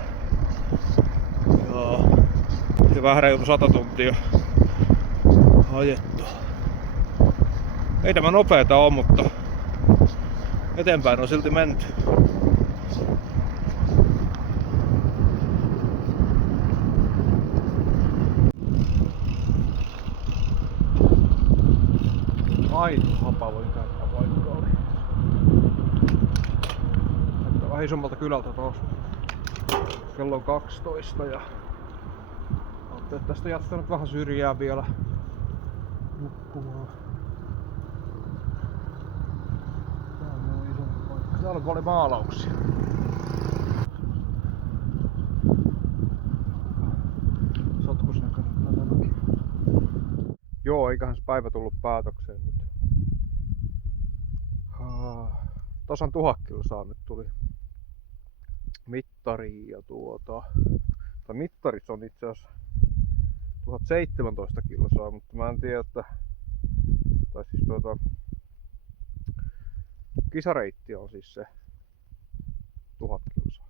Ja vähän reilu 100 tuntia ajettu. Ei tämä nopeeta ole, mutta eteenpäin on silti menty. Aito hapavoin käyttää paikkaa oli. Näyttää vähän isommalta kylältä tuossa. Kello on 12 ja ajattelin, että tästä jatkanut vähän syrjää vielä nukkumaan. Täällä on isompi paikka. Täällä on paljon maalauksia. Sotkus näköinen kyllä tämäkin. Joo, eiköhän se päivä tullut päätökseen nyt. Tasan 1000 kilsaa nyt tuli mittariin ja mittarit on itse asiassa 1017 kilsaa, mutta mä en tiedä, että kisareitti on siis se 1000 kilsaa.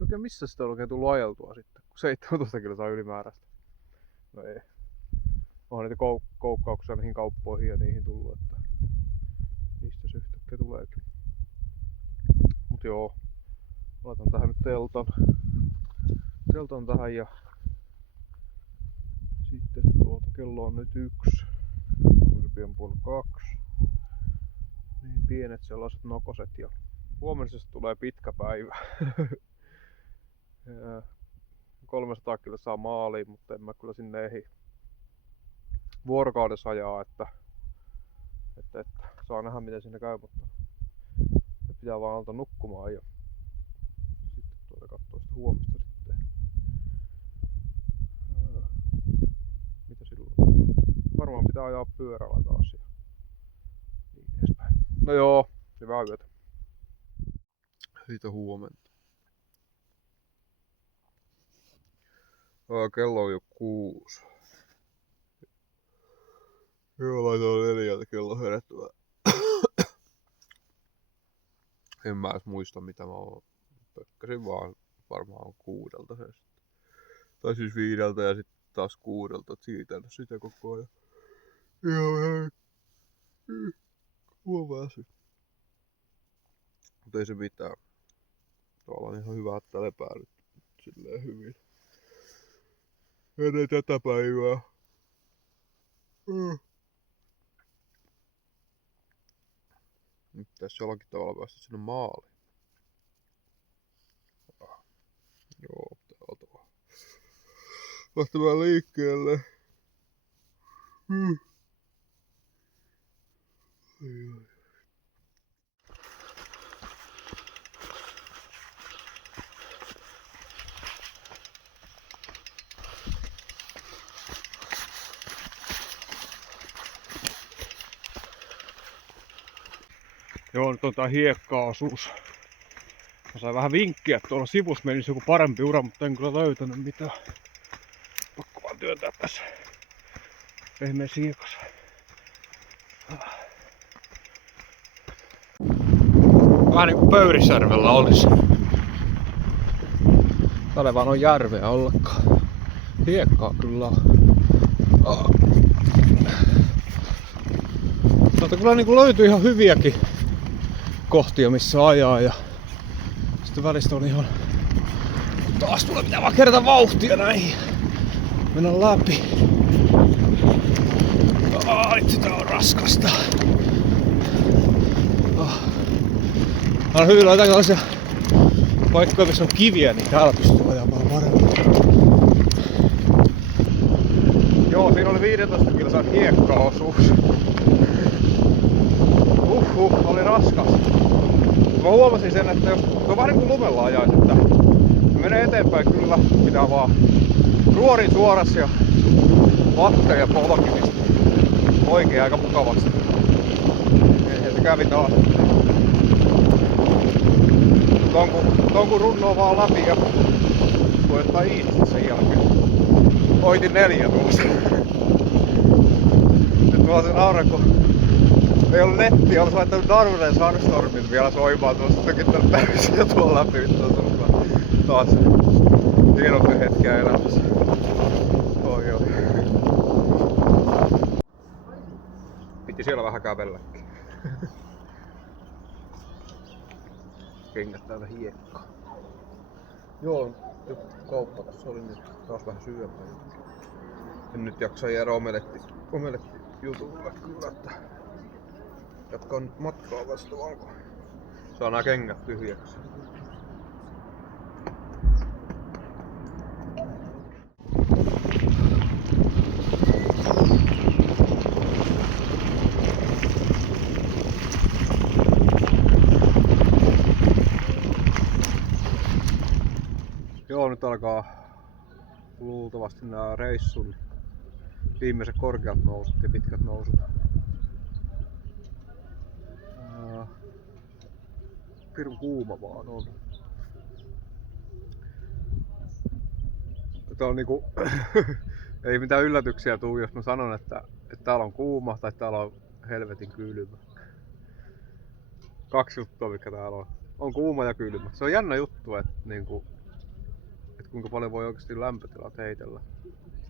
Oikein missä sitä on oikein tullut ajeltua sitten, kun 17 kilsaa ylimääräistä? No ei. Onhan niitä koukkauksia niihin kauppoihin ja niihin tullut, että niistä se yhtäkkiä tuleekin. Mut joo, laitan tähän nyt teltan tähän ja sitten kello on nyt 1, pian puoli 2. Niin pienet sellaiset nokoset ja huomisesta tulee pitkä päivä. 300 kilsaa maaliin, mutta en mä kyllä sinne ehdi vuorokaudessa ajaa, että saa nähdä miten siinä käy, mutta pitää vaan alta nukkumaan ja sitten katsoo sitä huomista sitten. Mitä silloin? Varmaan pitää ajaa pyörällä taas ja niin edespäin. No joo, hyvää yötä. Siitä huomenta. Kello on jo 6. Joo, laitoin 4 kello herättävää. En mä edes muista mitä mä oon. Pökkäsin vaan varmaan 6 se sitten. Tai siis 5 ja sitten taas 6, siirtänyt sitä koko ajan. Joo, hei. Mua väsy. Mut ei se mitään. Tuolla on ihan hyvä, että lepää nyt silleen hyvin. Ennen tätä päivää. Nyt tässä jollakin tavalla päästä sinne maaliin. Joo, täältä vaan lähtemään liikkeelle. Joo, nyt on tää hiekka-asuus. Mä sain vähän vinkkiä, että tuolla sivussa menisi joku parempi ura, mutta en kyllä löytänyt mitään. Pakko vaan työntää tässä pehmeässä hiekassa. Vähän niinku Pöyrisjärvellä olisi. Täällä vaan on järveä ollenkaan. Hiekkaa kyllä on. Täältä kyllä niinku löytyy ihan hyviäkin kohtia missä ajaa ja sitten välistä on ihan taas tulee pitää vaan kerätä vauhtia näihin mennä läpi. Itse tää on raskasta. On hyvin noita tällaisia paikkoja, missä on kiviä, niin täällä pystyy ajamaan paremmin. Joo, siinä oli 15 kilsan hiekkaosuus. Oli raskas. Mä huomasin sen, että jos on vähän niin kuin lumella ajaisi, että menee eteenpäin kyllä, pitää vaan ruorin suoras ja vatteja polkimista oikein aika mukavasti. Ja se kävi taas. Ton kun runnoo vaan läpi ja voi ottaa iistä sen jälkeen. Oitin 4 tuossa. Nyt vaan sen nauran, kun ei ollut nettiä, olisi laittanut Darwinen Sunstormin vielä soimaan tuosta tökittänyt täysiä tuolla läpi. Nyt on taas hienoinen hetkiä elämässä. Oi. Piti siellä vähän kävelläkin. Kengät täältä hiekkaa. Joo, joku kauppa tässä oli nyt taas vähän syöpää. En nyt jaksa jäädä omeletti jutulle kyllä, että jatkaa nyt matkaa vasta vaan, kun saa nää kengät tyhjäksi. Joo, nyt alkaa luultavasti nämä reissun viimeiset korkeat nousut ja pitkät nousut. Pirun kuuma vaan on. Tää on niinku ei mitään yllätyksiä tuu, jos mä sanon, että täällä on kuuma tai täällä on helvetin kylmä. 2 juttua mikä täällä on. On kuuma ja kylmä. Se on jännä juttu, että niinku kuinka paljon voi oikeasti lämpötilat heitellä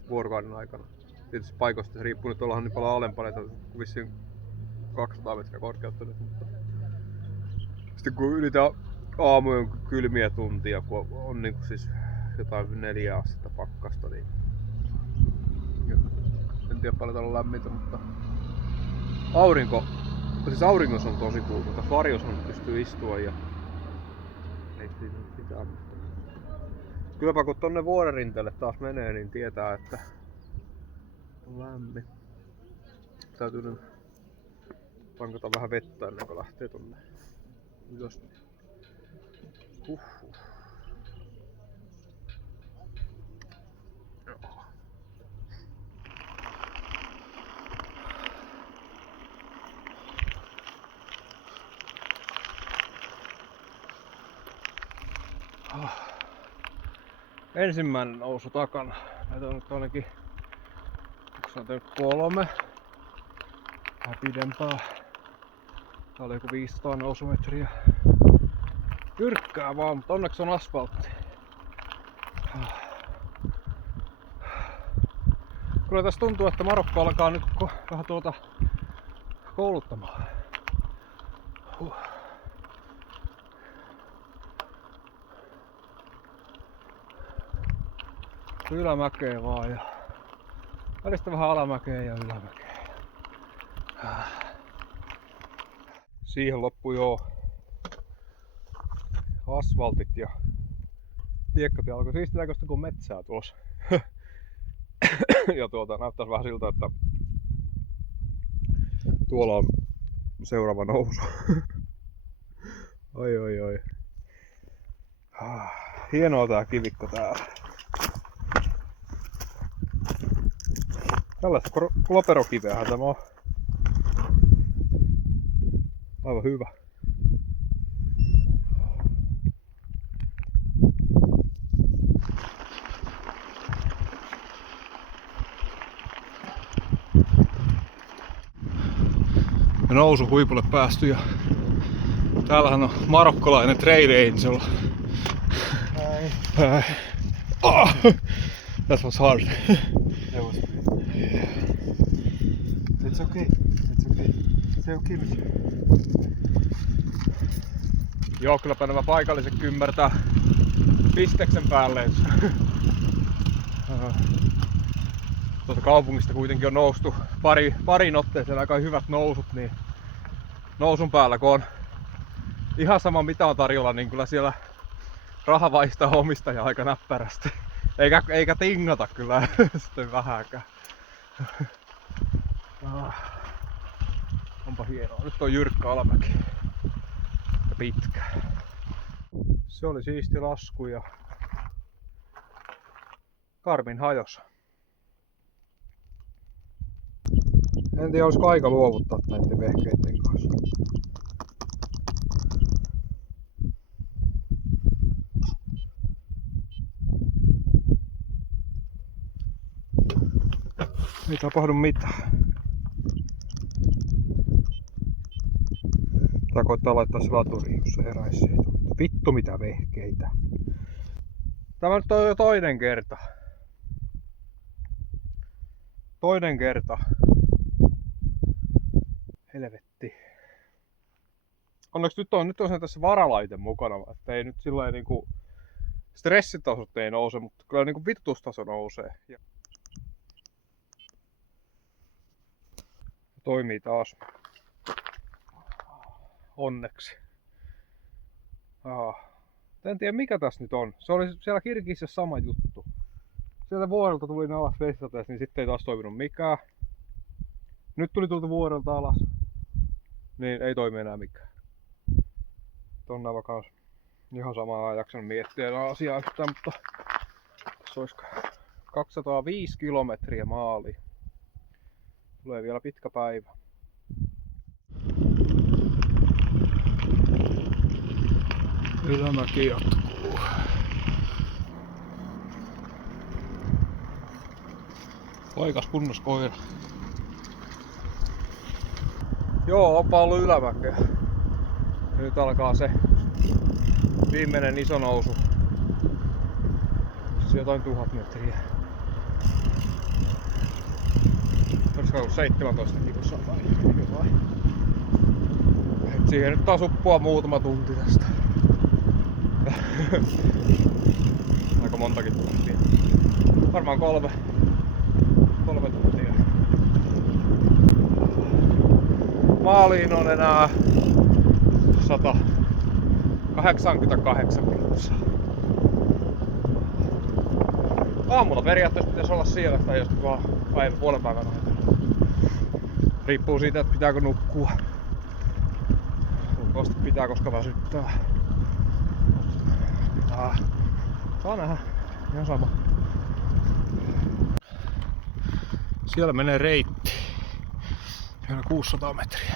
vuorokauden aikana. Tietysti paikoista se riippuu, nyt ollaan niin paljon alempana, että vissiin 200 metriä korkeutta nyt, mutta sitten kun ylitään aamujen kylmiä tuntia, kun on niin kuin siis jotain 4 astetta pakkasta, niin en tiedä paljon täällä on lämmintä, mutta auringossa on tosi kuuma, mutta varjossa pystyy istua ja ei siinä mitään. Kylläpä kun tonne vuorenrinteelle taas menee, niin tietää, että on lämmin. Täytyy nyt tankata vähän vettä ennen kuin lähtee tonne ylös. Ensimmäinen nousu takana. Näitä on nyt ainakin 3. Vähän pidempää. Tää oli joku 500 nousumetriä. Jyrkkää vaan, mutta onneksi on asfaltti. Kyllä tässä tuntuu, että Marokko alkaa nyt vähän kouluttamaan. Ylämäkeä vaan ja välistä vähän alamäkeä ja ylämäkeä. Siihen loppui jo asfaltit ja hiekat ja alkoi siistiä näköistä kuin metsää tuossa. Ja näyttäisi vähän siltä, että tuolla on seuraava nousu. Oi. Hienoa tää kivikko täällä. Tällaista kloperokiveähän tämä on. Aivan hyvä. Ja nousu huipulle päästy ja täällähän on marokkolainen Trail Angel. Hi. Oh, that was hard. That was good. Yeah. It's okay. It's okay, monsieur. Joo, kylläpä nämä paikalliset ymmärtää pisteksen päälle. Tuolta kaupungista kuitenkin on noustu parin otteeseen aika hyvät nousut, niin nousun päällä kun on ihan sama mitä on tarjolla, niin kyllä siellä raha vaihtaa omistaja aika näppärästi. Eikä tingata kyllä sitten vähäkään. Onpa hienoa. Nyt on jyrkkä alamäki. Ja pitkä. Se oli siisti lasku ja Garmin hajos. En tiedä olisiko aika luovuttaa näiden vehkeiden kanssa. Ei tapahdu mitään. Tää koittaa laittaa se laturiin, jos se heräisi siitä. Vittu mitä vehkeitä. Tämä nyt on jo toinen kerta. Toinen kerta. Helvetti. Onneksi nyt on tässä varalaite mukana, että ei nyt sillä niinku stressitasot ei nouse, mutta kyllä niinku vitutustaso nousee. Ja toimii taas. Onneksi. En tiedä mikä tässä nyt on. Se oli siellä Kirgisissä sama juttu. Sieltä vuorelta tuli alas vesisateessa, niin sitten ei taas toiminut mikään. Nyt tuli tulta vuorelta alas. Niin ei toimi enää mikään. Tonnava kans ihan samaa jaksanut miettiä asiaa yhtään, mutta se olisi 205 kilometriä maaliin. Tulee vielä pitkä päivä. Ylämäki jatkuu. Paikas kunnos koira. Joo, onpa ollut ylämäkeä. Nyt alkaa se viimeinen iso nousu. Se jotain 1000 metriä. Olisiko ollut 17 kilossa tai jotain. Et siihen nyt taas uppua muutama tunti tästä. Aika montakin tuntia. Varmaan 3 tuntia. Maaliin on enää 188 kilsaa. Aamulla periaatteessa pitäisi olla siellä tai joskus vaan puolen päivän aikana. Riippuu siitä, että pitääkö nukkua. Luultavasti pitää, koska väsyttää. Saa nähdä. Ihan sama. Siellä menee reitti. Vielä 600 metriä.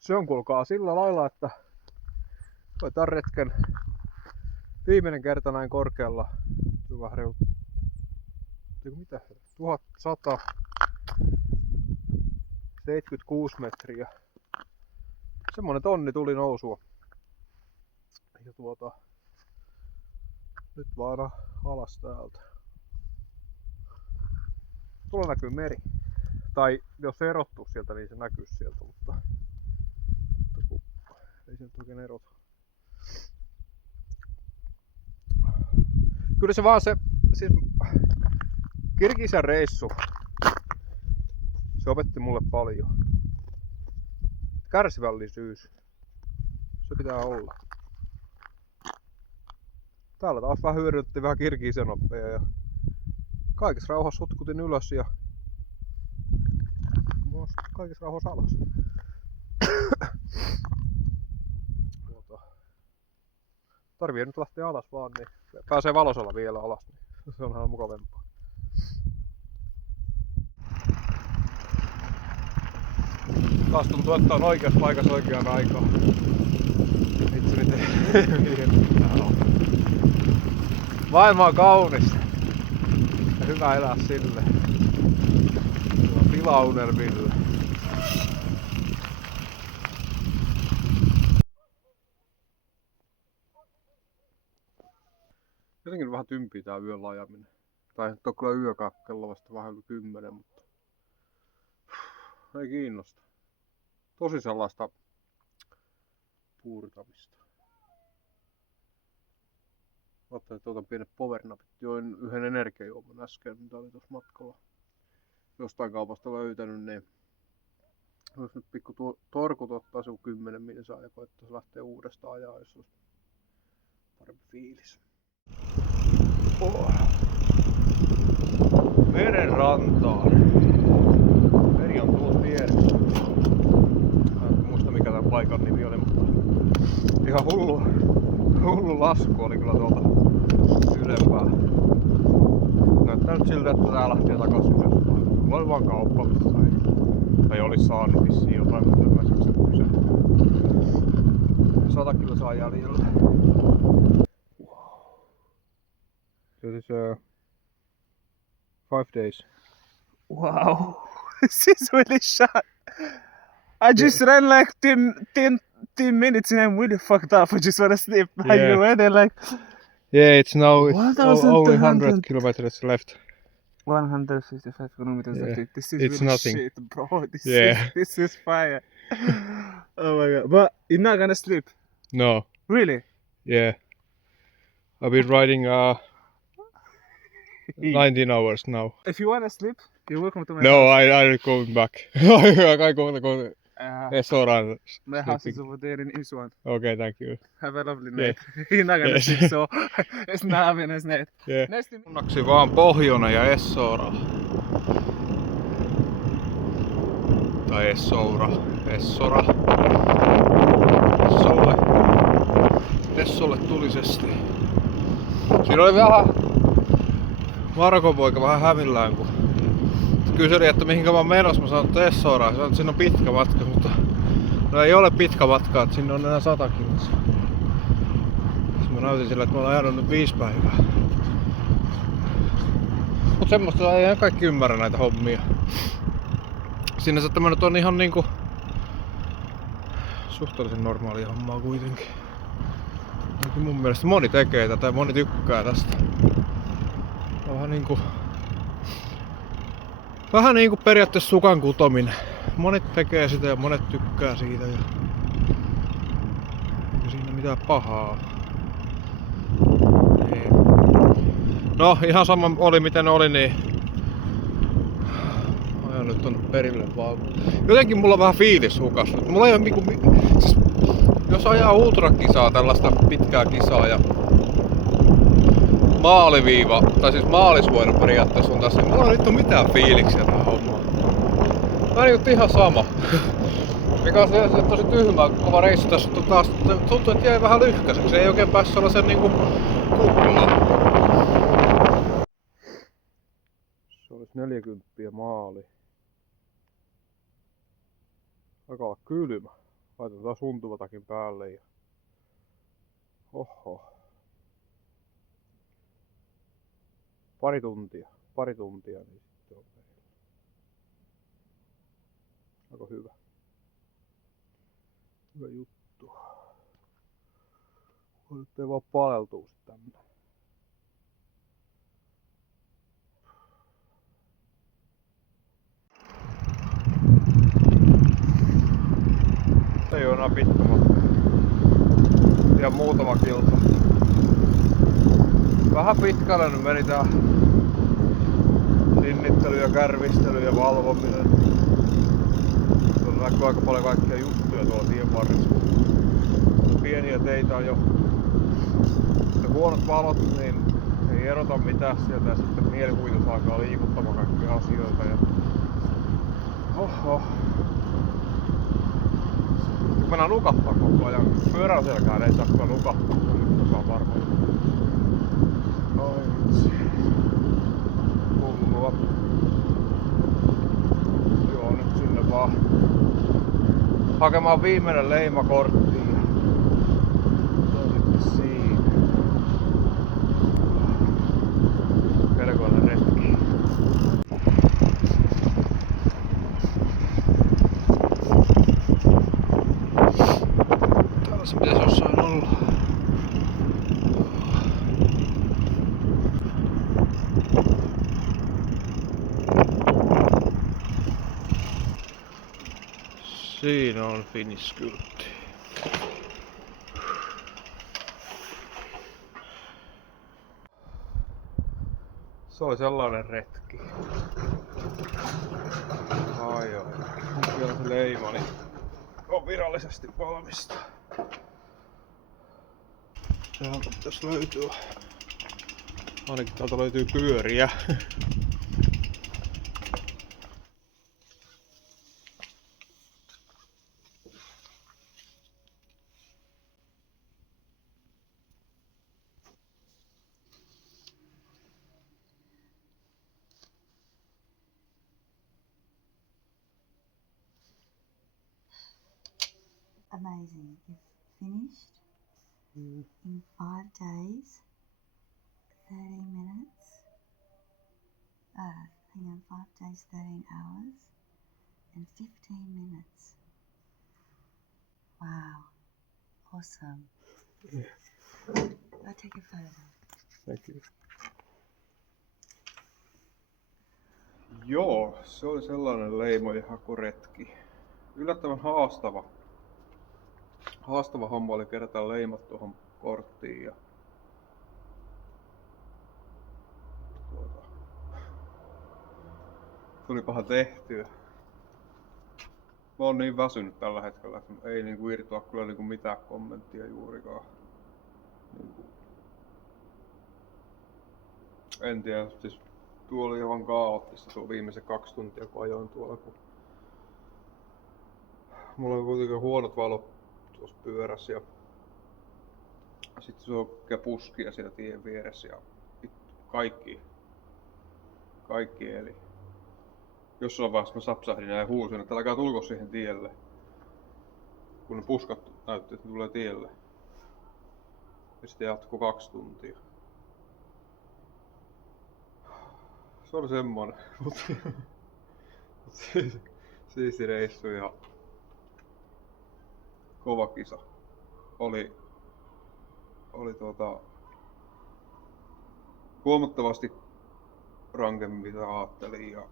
Se on kuulkaa sillä lailla, että tämän retken viimeinen kerta näin korkealla. Vähän reilu. Mitä? 1176 metriä. Semmonen tonni tuli nousua. Ja nyt vaan alas täältä. Tuolla näkyy meri. Tai jos se erottuu sieltä, niin se näkyy sieltä, mutta ei se nyt oikein erota. Kyllä se vaan siis Kirgisian reissu, se opetti mulle paljon. Kärsivällisyys, se pitää olla. Täällä taas vähän hyödynnettiin vähän Kirgisian oppeja ja kaikessa rauhassa hutkutin ylös ja kaikessa rauhassa alas. Tarvii nyt lähteä alas vaan, niin pääsee valosalla vielä alas, niin se on ihan mukavempaa. Taas tuntuu, että on oikeassa paikassa oikeaan aikaan. Itse miten maailma on kaunis. Ja hyvä elää sille. Pilaunelmille. Jotenkin vähän tympii tää yöllä ajaminen. Tai nyt on kyllä yökaan, kello vasta vähän yli 10, mutta ei kiinnosta. tosi sellaista puurtamista. Ajattelin, että otan pienet powernapit. Join yhden energiajuoman äsken, mitä oli tuossa matkalla jostain kaupasta löytänyt, niin jos nyt pikku torkut ottaa se 10 minsaa ja koettaisi lähteä uudestaan ajaa, jos olisi parempi fiilis. Meren rantaan. Meri on tuolla vieressä. En muista mikä tämän paikan nimi oli, mutta ihan hullu lasku oli kyllä tuolta ylempää. Näyttää nyt siltä, että tää lähtee takaisin ylöspäin. Mulla oli vaan kauppa, mistä sai. Tai olisi saanut vissiin jotain, mutta mä saksen pysähtää. 100 kilsaa jäljellä. Wow. This is 5 days. Wow, this is really shot. I just ran like 10 minutes and I'm really fucked up. I just wanna sleep. Yeah. You went there like Yeah, it's now only 100 1,200 kilometers left. 155 kilometers. Yeah. Like, this is It's really nothing. shit, bro. Yeah. This is fire. Oh my god. But you're not gonna sleep. No, Really? yeah. I've been riding 19 hours now. If you wanna sleep, you're welcome to my No, house. I'm going back. I go to Esoran. My house is sleeping. over there in Iswan. Okay, thank you. Have a lovely Yeah. night. You're not gonna Yes. sleep, so it's not having a nice night. Yeah. Nice to meet you. Onneksi vaan Pohjonen ja Essora. Tai Essora. Essora. Essolle tulisesti. Siinä oli vähän Markon poika vähän hämillään, kun kyseli, että mihinkä mä oon menossa. Mä sanoin, että Essoraan. Sanoin, että siinä on pitkä matka, mutta no ei ole pitkä matka, että sinne on enää 100 kilsaa. Sitten mä näytin sillä, että mä oon ajanut nyt 5 päivää. Mut semmoista ei kaikki ymmärrä näitä hommia. Sinänsä tämä nyt on ihan niinku suhteellisen normaalia hommaa kuitenkin. Ainakin mun mielestä moni tekee tätä ja moni tykkää tästä. Vähän niinku periaatteessa sukan kutominen. Monet tekee sitä ja monet tykkää siitä. Ja eikä siinä mitään pahaa. Ei. No ihan sama oli miten oli, niin ajan nyt tonne perille vaan. Jotenkin mulla on vähän fiilis hukassa. Mulla ei ole niinku, siis, jos ajaa ultrakisaa, tällaista pitkää kisaa ja maaliviiva, tai siis maalisuora periaatteessa on tässä, niin mulla ei nyt ole mitään fiiliksiä tähän hommaan. Mä oon niinku ihan sama. Mikä on se tosi tyhmä kova reissu tässä, mutta taas tuntuu, että jäi vähän lyhkäiseksi. Ei oikein päässyt sellaisen niinku kukkulaan. Se olisi 40 maali. Alkaa olla kylmä. Laitetaan suntuvatakin päälle ja... Oho. Pari tuntia niin sitten on perillä. Aika hyvä. Hyvä juttu. Nyt ei vaan paleltuu tänne. Ei oo enää pitkä matka. Ihan muutama kilsa. Vähän pitkälle nyt meni tää sinnittely ja kärvistely ja valvominen. Tuolla näkyy aika paljon kaikkia juttuja tuolla tien varressa. Pieniä teitä on jo. Ja huonot valot, niin ei erota mitään sieltä ja sitten mielikuvitus alkaa liikuttamaan kaikkia asioita. Ja... Oho. Kun mennään nukahtaa koko ajan. Pyörän selkään ei saa kyllä nukahtaa, se on varmaan. Oi vitsi. Hullua. Joo, nyt sinne vaan hakemaan viimeinen leimakortti. Se on sitten siinä. Melkoinen retki. Täällä se pitäisi jossain olla. Siinä on finish-kyltti. Se oli sellainen retki. Ai joo. Nyt vielä se leima niin on virallisesti valmista. Täältä pitäisi löytyä. Ainakin täältä löytyy pyöriä. Amazing. You've finished in 5 days, 13 minutes. Hang on, 5 days, 13 hours, and 15 minutes. Wow. Awesome. I'll take a photo. Thank you. Joo, se oli sellainen leimojen hakuretki. Yllättävän haastava. Haastava homma oli kerätä leimat tuohon korttiin ja tulipahan tehtyä. Mä oon niin väsynyt tällä hetkellä, että ei niinku irtoa kyllä niinku mitään kommenttia juurikaan. Niinku. En tiedä, siis tuo oli ihan kaoottista tuo viimeiset 2 tuntia kun ajoin tuolla. Kun mulla on kuitenkin huonot valot tuossa pyörässä ja sitten se on puskia siellä tien vieressä ja kaikki eli jossain vaiheessa mä sapsahdin ja huusin, että älkää tulko siihen tielle, kun ne puskat näytti, että ne tulee tielle. Ja sitten jatkuu 2 tuntia. Se oli semmonen, mutta siisti reissu ja kova kisa. Oli huomattavasti rankemmin mitä ajattelin ja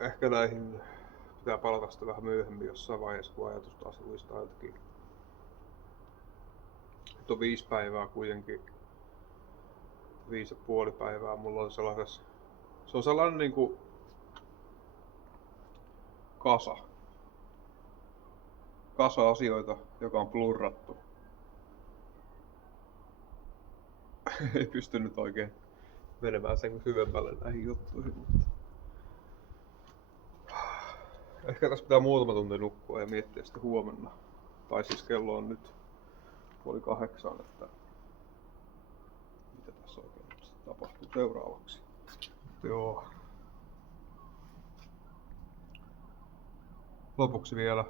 ehkä näihin pitää palata sitä vähän myöhemmin jossain vaiheessa kun ajatus taas luistaa jotenkin. Nyt on 5 päivää kuitenkin. 5,5 päivää mulla on sellaisessa. Se on sellainen niinku kasa asioita, joka on plurrattu. Ei pystynyt oikein menemään sen syvemmälle näihin juttuihin, mutta ehkä tässä pitää muutama tunti nukkua ja miettiä sitten huomenna. Tai siis kello on nyt 7:30, että mitä tässä oikein tapahtuu seuraavaksi. Joo. Lopuksi vielä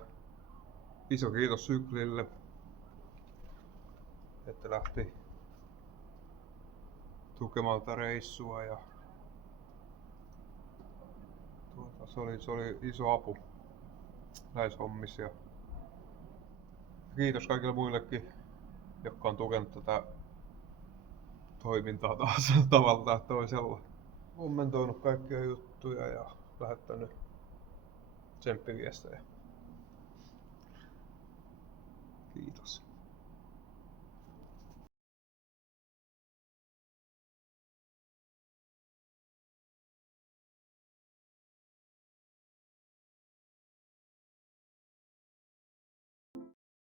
iso kiitos Syklille, että lähti tukemaan tätä reissua ja se oli iso apu näissä hommissa. Ja kiitos kaikille muillekin, jotka on tukenut tätä toimintaa taas tavalla tai toisella. Kommentoinut kaikkia juttuja ja lähettänyt tsemppiviestejä. Kiitos.